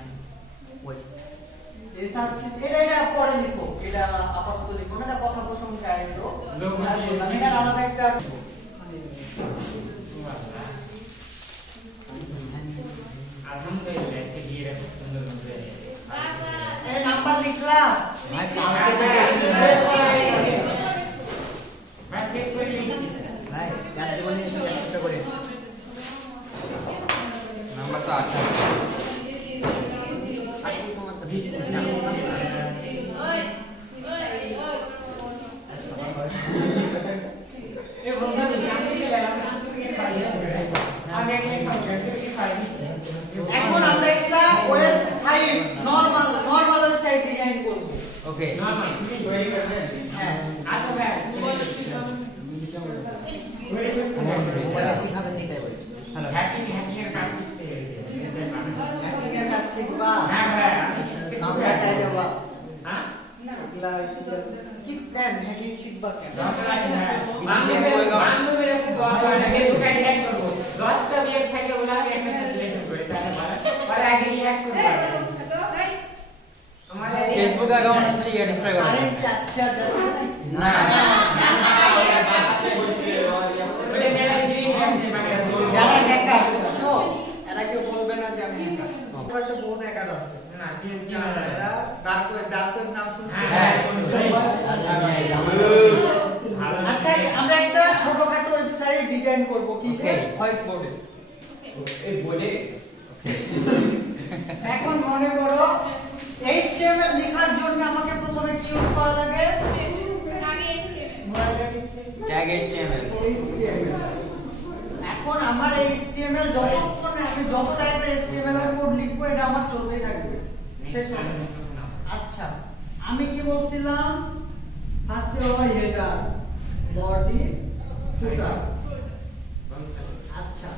SRC এটা পরে লিখো, এটা আপাতত লিখো না, এটা কথা প্রসঙ্গে আসলো। এটা আলাদা একটা আলহামদুলিল্লাহ সে দিয়ে রাখো সুন্দর সুন্দর এই নাম্বার লিখলাম ভাই কালকে থেকে এসেছিল ভাই চেক করে লিখি ভাই যার জীবনে এসে একটা করে নাম্বার তো আছে এখন আমরা একটা ওয়েবসাইট নরমাল ওয়েবসাইট ডিজাইন করব ওকে হ্যাঁ আচ্ছা ভাই মোবাইলে শিখাবেন নি তাই বলছি হ্যালো হ্যাকিং এর কাজ শিখতে হ্যাকিং এর কাজ শিখবা হ্যাঁ ভাই আমি শিখতে আমরা চাই যাবা হ্যাঁ এগুলা কি প্ল্যান হ্যাকিং শিখবা কেন দরকার আছে না বান্ধবীরা খুব দরকার লাগে তো কাজ হ্যাক করব 10টা বিয়ে থেকে ওলা আমি একটা সার্কুলেশন করে তাহলে আর আগে কি হ্যাক করব আমাদের ফেসবুক অ্যাকাউন্ট আছে ইনস্টাগ্রাম করা কারেন্ট আসছে আর যাচ্ছে না ওটা মেলা গ্রিন আছে মানে যারা হ্যাকার বুঝছো এরা কেউ বলবে না যে আমি হ্যাকার কাছে বহুত হ্যাকার আছে না চিন এরা ডার্ক ওয়েব নাম শুনছো হ্যাঁ আচ্ছা আমরা একটা ছোটখাটো ওয়েবসাইট ডিজাইন করব কি Okay. হোয়াইট বোর্ডে এই বলে এখন মনে করো HTML লেখার জন্য আমাকে প্রথমে কি ইউজ করা লাগে ট্যাগ এইচটিএমএল এখন আমার HTML যতক্ষণ আমি যত টাইপের HTML এর কোড লিখবো এটা আমার চলতেই থাকবে শেষ হবে না। আচ্ছা আমি কি বলছিলাম ফার্স্টে হবে হেডার বডি ফুটার আচ্ছা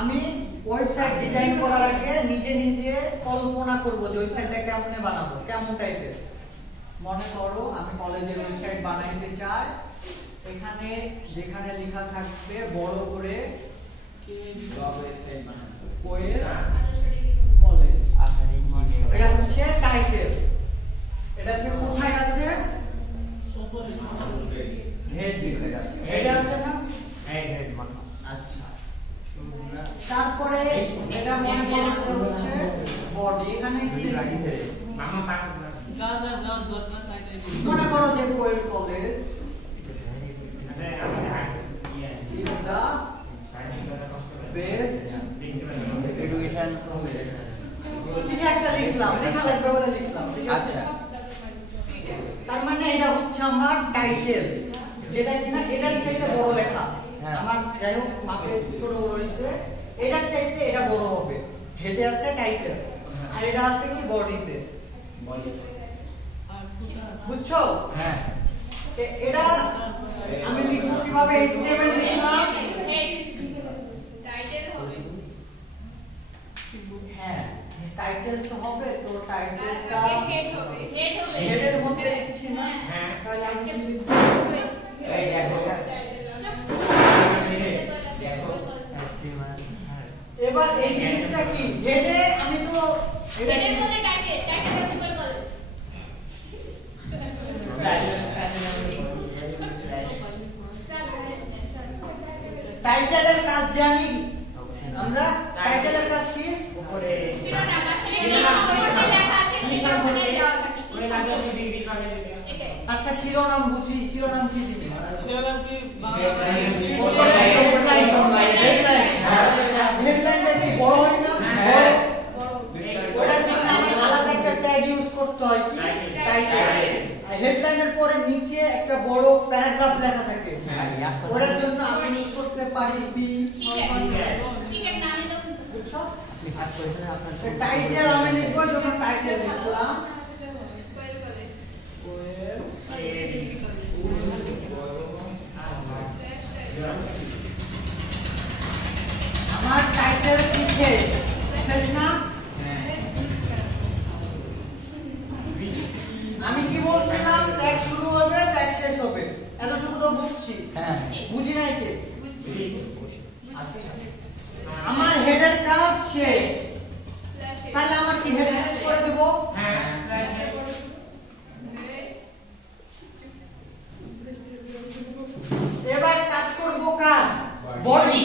আমি ওয়েবসাইট ডিজাইন করার আগে নিজে নিজে কল্পনা করব যে ওয়েবসাইটটা কেমনে বানাবো কেমন টাইপের মনে করো আমি কলেজের ওয়েবসাইট বানাইতে চাই এখানে যেখানে লেখা থাকবে বড় করে কোয়েল কলেজ এটা হচ্ছে টাইটেল এটা কি কোথায় আছে হেড লেখা আছে এটা আছে না আচ্ছা তারপরে এটা মনে করো হচ্ছে বডি এখানে কি মামা পাক মনে করো যে কোয়েল কলেজ আছে আমাদের ইয়ে ইজ দা বেস্ট এডুকেশন কিছু একটা লিখলাম লেখা লাগবে বলে লিখলাম ঠিক আছে আচ্ছা তার মানে এটা হচ্ছে আমার টাইটেল যেটা কিনা এটার চাইতে বড় লেখা হ্যাঁ। আমার যাই হোক মাপে ছোট বড় হয়েছে এটার চাইতে এটা বড় হবে হেডে আছে টাইটেল আর এটা আছে কি বডিতে বুঝছো হ্যাঁ এটা আমি লিখবো কিভাবে HTML লিখলাম হ্যাঁ টাইটেল তো হবে তো টাইটেলটা হেডের মধ্যে লিখছি না হ্যাঁ তাহলে আমি কি লিখবো? এই দেখো এবার এই জিনিসটা কি হেডে আমি তো এটা টাইটেলের কাজ জানি আমরা টাইটেলের কাজ কি উপরে শিরোনাম আসলে এই সম্পর্কে লেখা আছে সেই সম্পর্কে দেওয়া থাকে কি ওই লাগে সম্পর্কে ডিগ্রি কলেজ এটাই আচ্ছা শিরোনাম বুঝি শিরোনাম কি জিনিস হেডলাইনটা কি বড় হয় না হ্যাঁ। ওটার জন্য আমি আলাদা একটা ট্যাগ ইউজ করতে হয় কি টাইটেল হেডলাইনের পরে নিচে একটা বড় প্যারাগ্রাফ লেখা থাকে ওটার জন্য আমি ইউজ করতে পারি বি টিকেট না নিলেও বুঝছো আপনি ভাগ করেছেন আপনার টাইটেল আমি লিখবো যখন টাইটেল লিখলাম আমার টাইটেল কি শেষ না আমি কি বলছিলাম ট্যাগ শুরু হবে ট্যাগ শেষ হবে এতটুকু তো বুঝছি হ্যাঁ বুঝি নাই কে আমার হেডের কাজ শেষ তাহলে আমার কি হেড শেষ করে দেব হ্যাঁ এবার কাজ করব কাজ বডি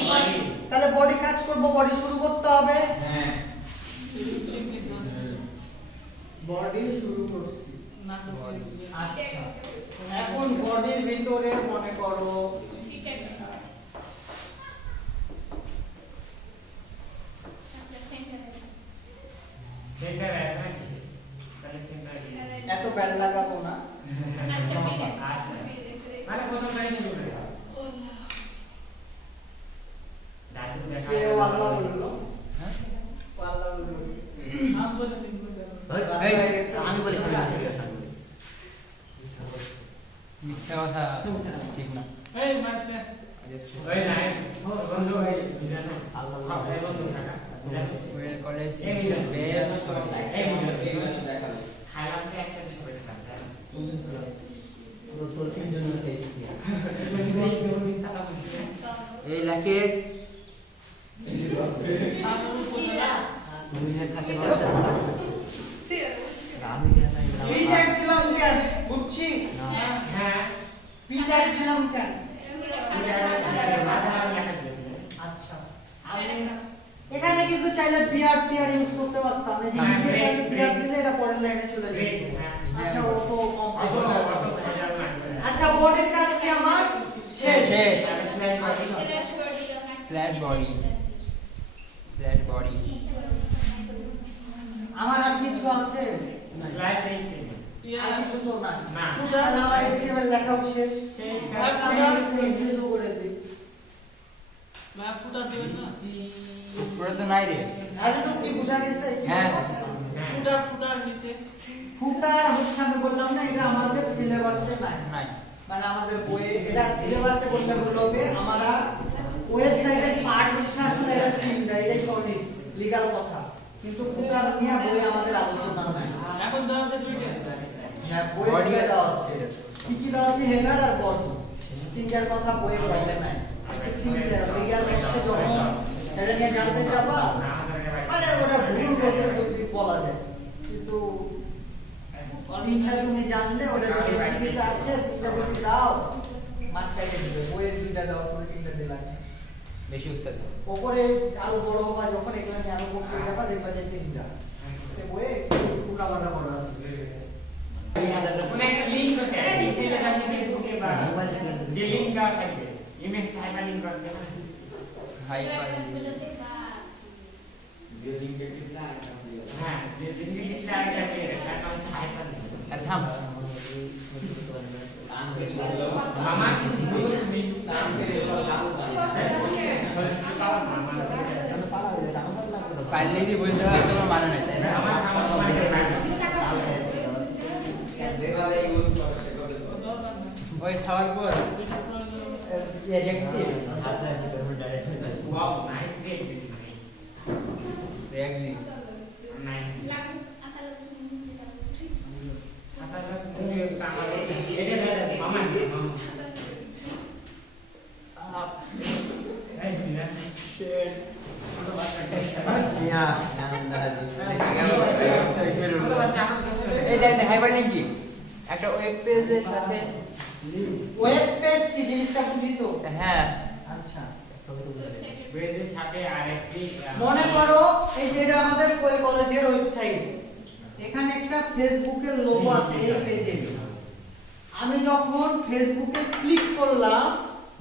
তাহলে বডি কাজ করব বডি শুরু করতে বডি শুরু করছি। Body। আচ্ছা এখন বডির ভিতরে মনে করো সেন্টার আছে নাকি? তাহলে সেন্টার কি? এত ব্যাড লাগাবো না। আচ্ছা আচ্ছা। মানে প্রথম থেকে শুরু করে দাও। দাদু দেখা কেউ আল্লাহ বললো, হ্যাঁ? আল্লাহ বললো। আমি বলেছি ঠিক আছে আমি বলেছি মিথ্যা কথা ঠিক না। ওই নাই বন্ধু ভাই জানো আল্লাহ সব ভাই বন্ধু টাকা জানো ওয়েল কলেজ এই মিলে বেস্ট এই মিলে খাইলাম তো একসাথে সবাই খেলাম জানো পুরো তোর তিনজন খেয়েছি এই দুই কথা বলছি এই লাকে তুমি যে খাতে পারো আমি জানি পি ট্যাগ দিলাম কেন বুঝছি, না হ্যাঁ পি ট্যাগ দিলাম কেন। আচ্ছা আমি এখানে কিন্তু চাইলে বিআর টিআর ইউজ করতে পারতাম, এই যে হ্যাঁ, নিজের কাছে great, বিআর great. দিলে এটা পরের লাইনে চলে যেত। হ্যাঁ আচ্ছা ও তো অত কমপ্লিট। আচ্ছা বডির কাজ কি আমার শেষ। শেষ। ফ্ল্যাট বডি ফ্ল্যাট বডি আমার আর কিছু আছে লাইফ রেস্ট আর কিছু তো না। না। তাহলে আমার এসকিউএল লেখাও শেষ। শেষ আমি শুরু করে দিই। পুরো তো নাই রে। আরে তো কি বুঝা গেছে কি হ্যাঁ। বলো? ফুটা হচ্ছে আমি বললাম না এটা আমাদের সিলেবাসে নাই। নাই। মানে আমাদের বইয়ে এটা সিলেবাসে বলতে বলবে আমরা ওয়েবসাইটের পার্ট হচ্ছে আসলে এটা তিনটা, এটাই সঠিক লিগ্যাল কথা, কিন্তু ফুটা নিয়ে বই আমাদের আলোচনা নাই। হ্যাঁ বইয়ে দেওয়া আছে কি কি দেওয়া আছে, হেডার আর বডি, তিনটার কথা বইয়ে বলে নাই। তিনটা লিগ্যাল হচ্ছে যখন এটা নিয়ে জানতে যাবা মানে ওটা ভুল বলতে যদি বলা যায়, কিন্তু তিনটা তুমি জানলে ওটা টিকিট আছে, তিনটা যদি দাও মাঠটাকে দিবে, বইয়ের দুইটা দাও তুমি তিনটা দিলা। বেশি উস্তাদ। ওপরে আরো বড় হবা যখন এগুলা নিয়ে আরো করতে যাবা দেখবা যে তিনটা বইয়ে উল্টাপাল্টা করা আছে। কোনো একটা লিংক করতে হবে ডিটেইলে জানতে ফেসবুকে বা যে লিংক দেওয়া থাকবে ইমেজ হাইপার লিংক করতে হবে হাইপার হ্যাঁ যে লিংক দিতে আগে আছে তার নাম হচ্ছে হাইপার লিংক আর থাম। মামা কিছু বলুন আমি নাম পারলে যদি বলতে হয় তোমার মানে নাই তাই না? আমার আমার ওই খাওয়ার পর wow nice great this nice একদিন নাইস লাগু আকাল आता तुझे सांगायला येते ना मामा এই দেখ হাইপার লিংক কি একটা ওয়েব পেজের সাথে ওয়েব পেজ কি জিনিসটা বুঝি তো। হ্যাঁ আচ্ছা বেজের সাথে আরেকটি মনে করো এই যে এটা আমাদের কোয়েল কলেজের ওয়েবসাইট, এখানে একটা ফেসবুকের লোগো আছে এই পেজে। আমি যখন ফেসবুকে ক্লিক করলাম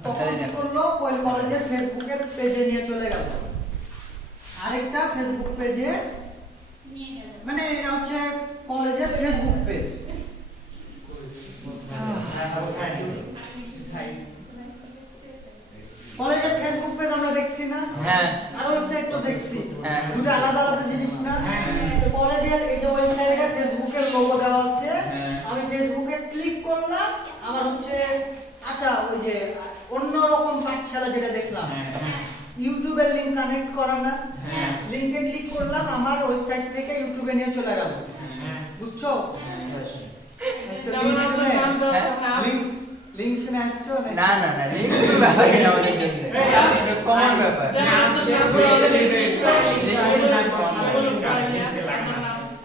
তখন কি করলো কোয়েল কলেজের ফেসবুকের পেজে নিয়ে চলে গেল, আরেকটা ফেসবুক পেজে, নিয়ে গেল মানে এটা হচ্ছে কলেজের ফেসবুক পেজ। কলেজের ফেসবুক পেজ আমরা দেখছি না, হ্যাঁ আর ওয়েবসাইট তো দেখছি, হ্যাঁ। দুটো আলাদা আলাদা জিনিস না। হ্যাঁ। তো কলেজের এই যে ওয়েবসাইটে ফেসবুকের লোগো দেওয়া আছে, হ্যাঁ। আমি ফেসবুকে ক্লিক করলাম, আমার হচ্ছে আচ্ছা ওই যে অন্য রকম পাঠশালা যেটা দেখলাম ইউটিউবের লিংক কানেক্ট করা না, হ্যাঁ। লিংকে ক্লিক করলাম আমার ওয়েবসাইট থেকে ইউটিউবে নিয়ে চলে গেল, বুঝছো? লিংক শুনে আসছো না না না লিংক কোনো ব্যাপার না আমাদের জন্য কমন ব্যাপার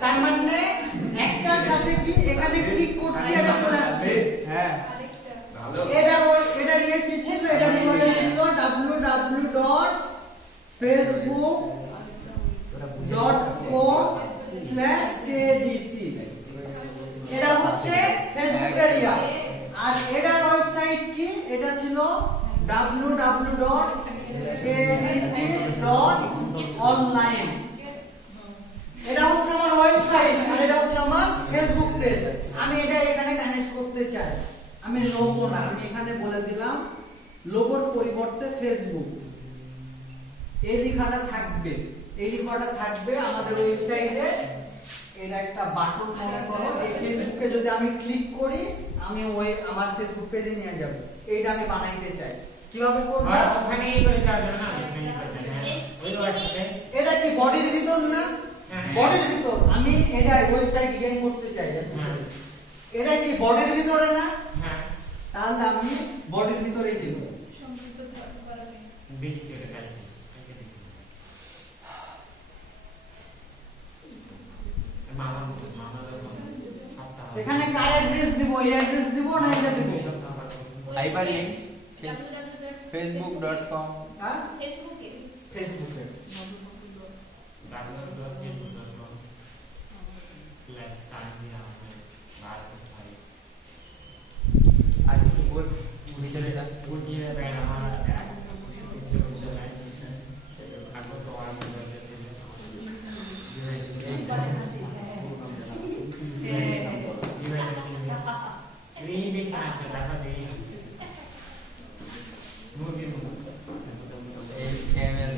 তার মানে একটার সাথে কি এখানে ক্লিক করছি এটা চলে আসছে। হ্যাঁ এটা নিয়ে কি ছিল, এটা নিয়ে ছিল www.facebook.com/, /KDC এটা হচ্ছে ফেসবুক এরিয়া আর এটার ওয়েবসাইট কি এটা ছিল www.kdc.online এটা হচ্ছে আমার ওয়েবসাইট আর এটা হচ্ছে আমার ফেসবুক পেজ আমি এটা এখানে কানেক্ট করতে চাই আমি লোগো না আমি এখানে বলে দিলাম লোগোর পরিবর্তে ফেসবুক এই লেখাটা থাকবে আমাদের ওয়েবসাইটে এটা একটা বাটন মনে করো এই ফেসবুকে যদি আমি ক্লিক করি আমি ওই আমার ফেসবুক পেজে নিয়ে যাব এইটা আমি বানাইতে চাই কিভাবে করব ওখানে এই করে চার্জ না ওই ওয়েবসাইটে এটা কি বডির ভিতর না বডির ভিতর আমি এটা ওয়েবসাইট ডিজাইন করতে চাই এটা কি বডির ভিতরে না হ্যাঁ তাহলে আমি বডির ভিতরেই দেব এখানে কার অ্যাড্রেস দিব এই অ্যাড্রেস দিব না এটা দিব হাইপারলিংক facebook.com হ্যাঁ ফেসবুকে ফেসবুকে আর কিবোর্ড ভিতরে যা HTML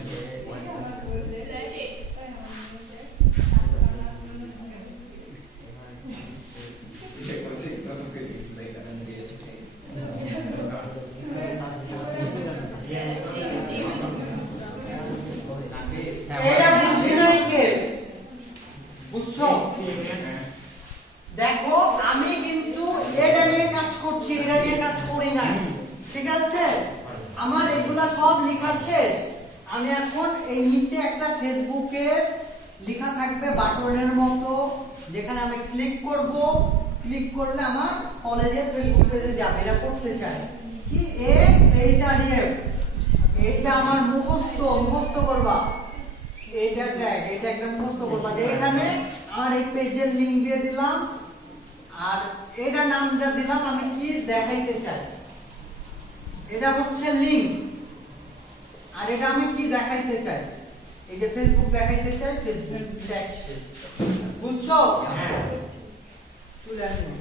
এটা বুঝি নাই কে বুঝছো দেখো আমি কিন্তু এটা নিয়ে কাজ করছি এটা নিয়ে কাজ করি না ঠিক আছে আমার এগুলা সব লেখা শেষ আমি এখন এই নিচে একটা ফেসবুকে লেখা থাকবে বাটনের মতো যেখানে আমি ক্লিক করব ক্লিক করলে আমার কলেজের ফেসবুক পেজে যাবে এটা করতে চাই কি HRF এইটা আমার মুখস্থ করবা এটা ট্যাগ এটা একটা মুখস্থ করবা এখানে আমার এই পেজের লিংক দিয়ে দিলাম আর এটা নামটা দিলাম আমি কি দেখাইতে চাই এটা হচ্ছে লিংক আর এটা আমি কি দেখাইতে চাই এই যে ফেসবুক দেখাইতে চাই ফেসবুক ট্যাগ বুঝছো হ্যাঁ চলে আসুন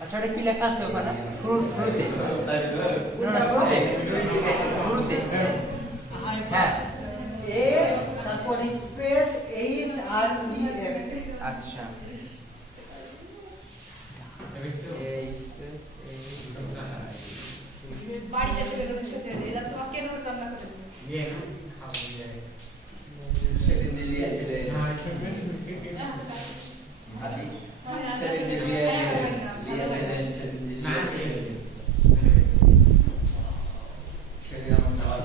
আচ্ছা এটা কি লেখা আছে ওখানে শুরুতে না শুরুতে হ্যাঁ এ তারপর স্পেস HREF আচ্ছা বাড়িতে থেকে নোটিস করতে হবে এটা তোমাকে কেন নোটিস করতে হবে ये खाओ ये সেদিন দিলি আছে সেদিন দিলি ना সেদিন আমার খাওয়া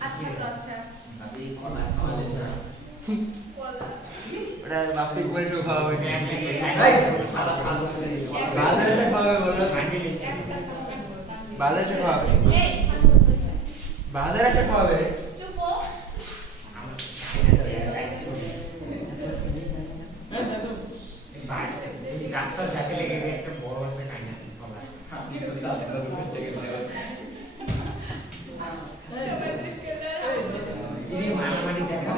আচ্ছা তো আচ্ছা ওটা বাপি করে শুরু খাওয়া হবে বাজারে খাওয়াবে বলো একটা বাজারে খাওয়াবে এই বাজারে একটা খাওয়াবে চুপ রাস্তা যাকে লেগে গিয়ে একটা বড় একটা কাইনা সবাই দিদি মারামারি দেখা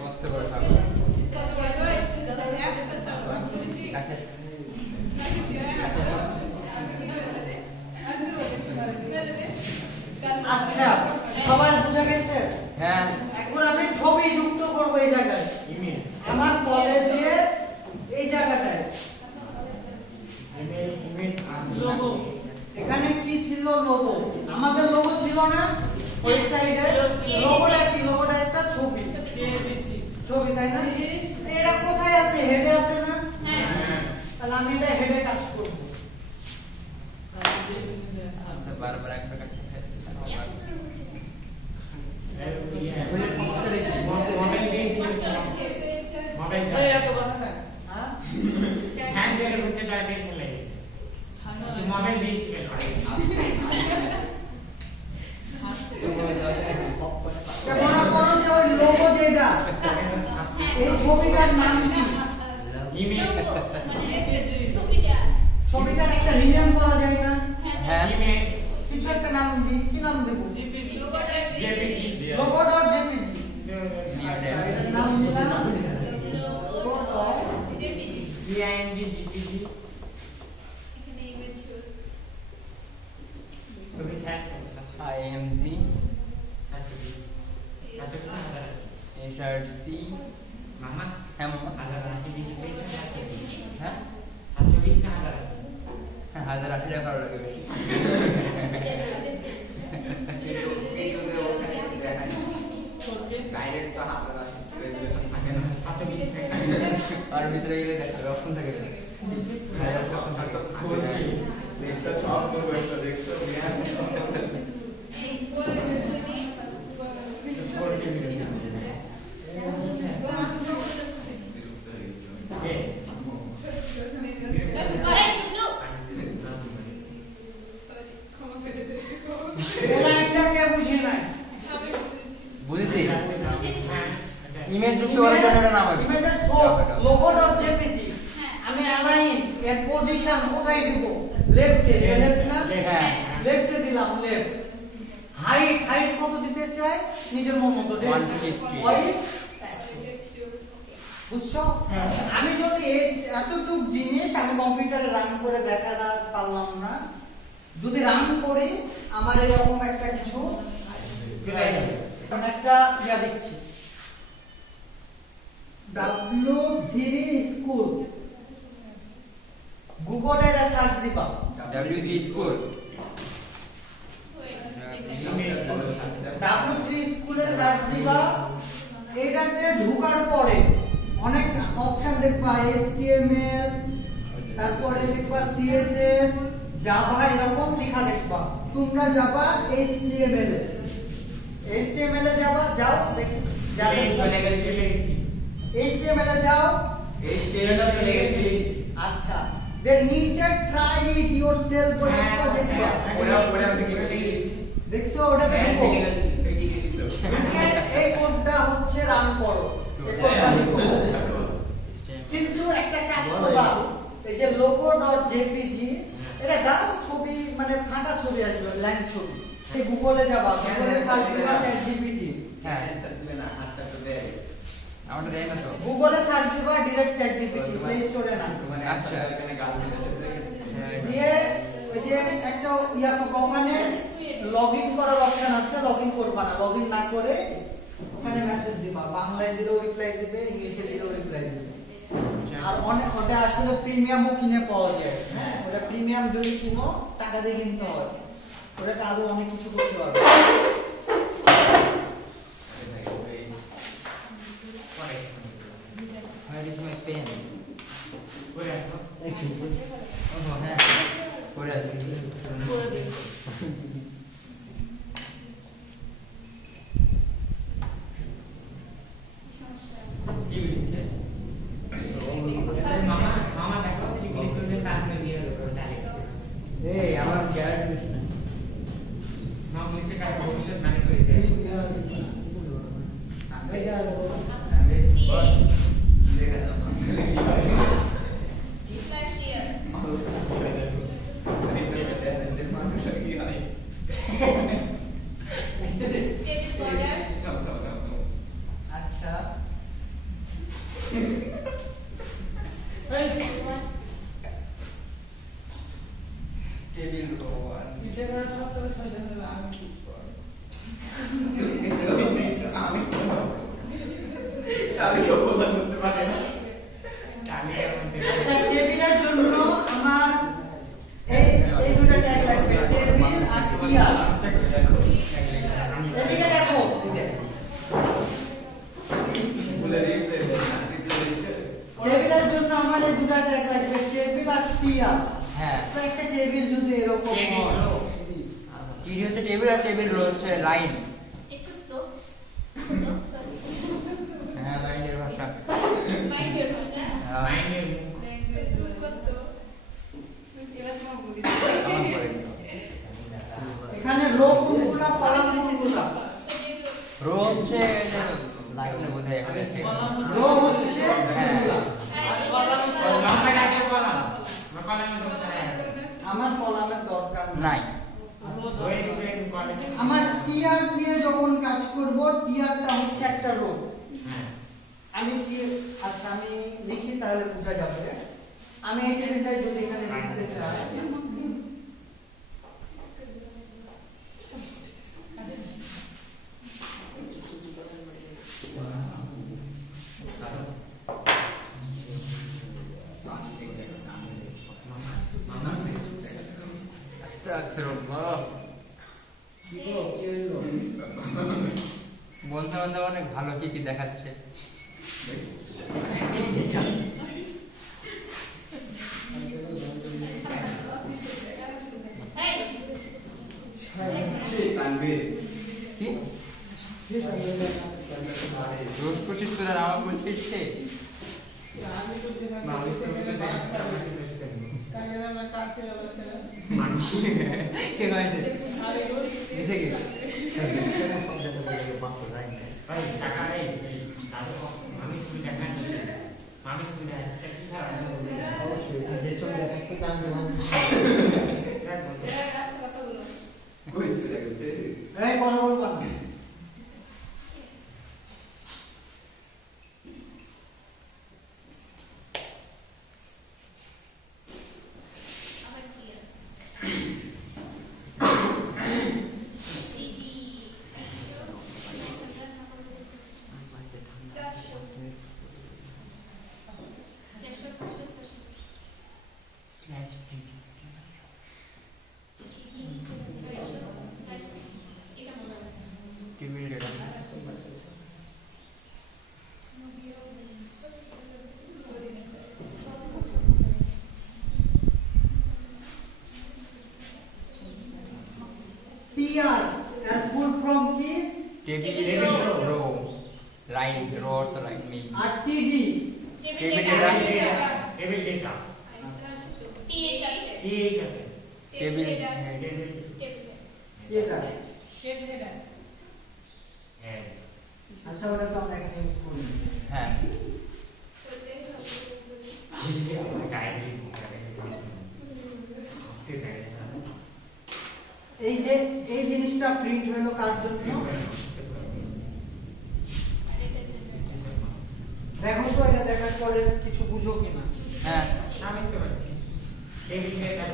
করতে পারো আচ্ছা সবার বুঝা গেছে হ্যাঁ ছবি তাই না? এটা কোথায় আছে? হেডে আছে না? হ্যাঁ তাহলে আমি এটা হেডে কাজ করব। বারবার একটা কাজ মোবাইল দিয়ে মোবাইল এই এত কথা না। হ্যাঁ? হ্যান্ড দিয়ে হচ্ছে টাইপের চলে গেছে মোবাইল দিয়েছিল মনে করো যে ওই লোগো যেটা, এই ছবিটার নাম কি? ইমেজ ছবিটা ছবিটার একটা রিনেম করা যায় না? হ্যাঁ ইমেজ কিছু একটা নাম দিই, কি নাম দেব? JPG logo.jpg। এটার নাম দিলাম পিএনজি জিপিজি ছবি সার্চ করো IMG আচ্ছা HRC মামা হ্যাঁ মামা আলাদা আছে বেশি পয়সা হ্যাঁ 720 না আলাদা আছে 1080 টাকা ভালো লাগে বেশি ডাইরেক্ট তো হাতের আসে রেজুলেশন থাকে না 720 টাকা আর ভিতরে গেলে দেখা অপশন থাকে অপশন থাকে দেখতে সব করবো একটা দেখছো বিহার লাইনটা কে বুঝি নাই? বুঝেছি ইমেজ যুক্ত করার জন্য এটা নাম হবে ইমেজের সোর্স logo.jpg। আমি অ্যালাইন এর পজিশন কোথায় দিব? লেফটে, লেফট না? হ্যাঁ লেফটে দিলাম, লেফট। হাইট কত দিতে চাই? নিজের মন মতো 150 বুঝছো? আমি যদি এতটুক জিনিস আমি কম্পিউটারে রান করে দেখাতে পারলাম না, যদি রান করি আমার এরকম একটা কিছু একটা ইয়া দিচ্ছি W3 স্কুল, গুগলে সার্চ দিবা W3 স্কুল W3 স্কুলে সার্চ দিবা। এটাতে ঢোকার পরে অনেক অপশন দেখবা, HTML, তারপরে দেখবা CSS, জাভা, এরকম লেখা দেখবা। তোমরা যাবা HTML এ, HTML এ যাবা, যাও চলে গেছি HTML এ যাও। চলে গেছি আচ্ছা, দেন নিচে ট্রাই ইট ইয়োরসেলফ বলে একটা দেখবা। ওরা থেকে গেছি দেখছো ওটাতে হ্যাঁ ঢুকো। থেকে গেছি থেকে গেছি তো ঢুকে এই কোডটা হচ্ছে রান করো, এই কোডটা লিখো। কিন্তু একটা কাজ করবা, এই যে logo.jpg এটা দাও, ছবি মানে ফাঁকা ছবি আসবে, ব্ল্যাঙ্ক ছবি। এই গুগলে যাবা, গুগলে সার্চ দিবা ChatGPT, হ্যাঁ অ্যানসার দিবে না হাতটা তো দেয় আমারটা দেয় না তো গুগলে সার্চ দিবা ডাইরেক্ট ChatGPT, প্লে স্টোরে না। মানে আচ্ছা। আচ্ছা এখানে গাল দিতে দিয়ে ওই যে একটা ইয়া ওখানে লগইন করার অপশন আছে, লগইন করবা না, লগইন না করে ওখানে মেসেজ দিবা, বাংলায় দিলেও রিপ্লাই দিবে, ইংলিশে দিলেও রিপ্লাই দিবে। আর ওটা আসলে প্রিমিয়ামও কিনে পাওয়া যায়, হ্যাঁ ওটা প্রিমিয়াম যদি কিনো টাকা দিয়ে কিনতে হয়, ওটাতে আরো অনেক কিছু করতে পারবে। Where is my pen? করে আসো Oh, হ্যাঁ করে আছে কি বলছে মামা মামা দেখো কি বলছে তারপরে দিয়ে দেবো তাহলে এই আমার গ্যারান্টি দিস না মামা নিচে কাজ ভবিষ্যৎ মানে করে দেয় দেখা যাবে আচ্ছা টেবিল রোয়ান আমি কেউ প্রদান করতে পারে না আচ্ছা, টেবিলের জন্য আমার এই দুটো ট্যাগ লাগবে, টেবিল আর টিআর। এদিকে দেখো, বলে দিই দুটা ট্যাগ লাগবে, টেবিল আর টিআর। হ্যাঁ তো একটা টেবিল যদি এরকম টেবিল হয়, রো। টিডি হচ্ছে টেবিল আর টেবিল রো হচ্ছে লাইন। এ চুপ তো সরি হ্যাঁ লাইনের ভাষা। মাইন্ডের ভাষা মাইন্ডের চুপ করতো এবার তোমার বলি আমার পরে দিও। এখানে রো কোনগুলা, কলাম কোনগুলা? রো হচ্ছে লাইনে বোধহয় এখানে ঠিক। রো হচ্ছে এগুলা। লম্বাটা আগে বললাম কলামে ধরতে হয় আমার কলামের দরকার নাই। নাই ওই স্টুডেন্ট কলেজে আমার টিআর দিয়ে যখন কাজ করব, টিআরটা হচ্ছে একটা রো। হ্যাঁ আমি কি, আচ্ছা আমি লিখি তাহলে বোঝা যাবে। আমি এই টেবিলটাই যদি এখানে লিখতে চাই, আস্তাগফিরুল্লাহ। বলতে বলতে অনেক ভালো কি কি দেখাচ্ছে। তানভীর কি রোজ করছিস তোরা, আমার করছিস কে? কে কয়েছে দিতে কে? ভাই টাকা এই দাদু আমি স্কুল দেখা নিছি আমি স্কুল দেখা কি খাওয়া যে ছবি দেখাচ্ছে তা আমি কই চলে গেছে এই কথা বলবা না। আমার কি ডিডি 400 এটা মনে হয় টেবিল ডেটা টিআর এর ফুল ফর্ম কি? Table table row line row তো লাইন নেই। আর TD table table data data. Table data TH আছে সিএইচ আছে টেবিল ডেটা টেবিল টেবিল এটা। টেবিল ডেটা হ্যাঁ আচ্ছা ওটা তো আমরা এখানে ইউজ করি। হ্যাঁ ডায়েরি এই যে এই জিনিসটা প্রিন্ট হলো কার জন্য? দেখো তো এটা দেখার পরে কিছু বুঝো কিনা। হ্যাঁ আমি তো পাচ্ছি টেবিল ডেটা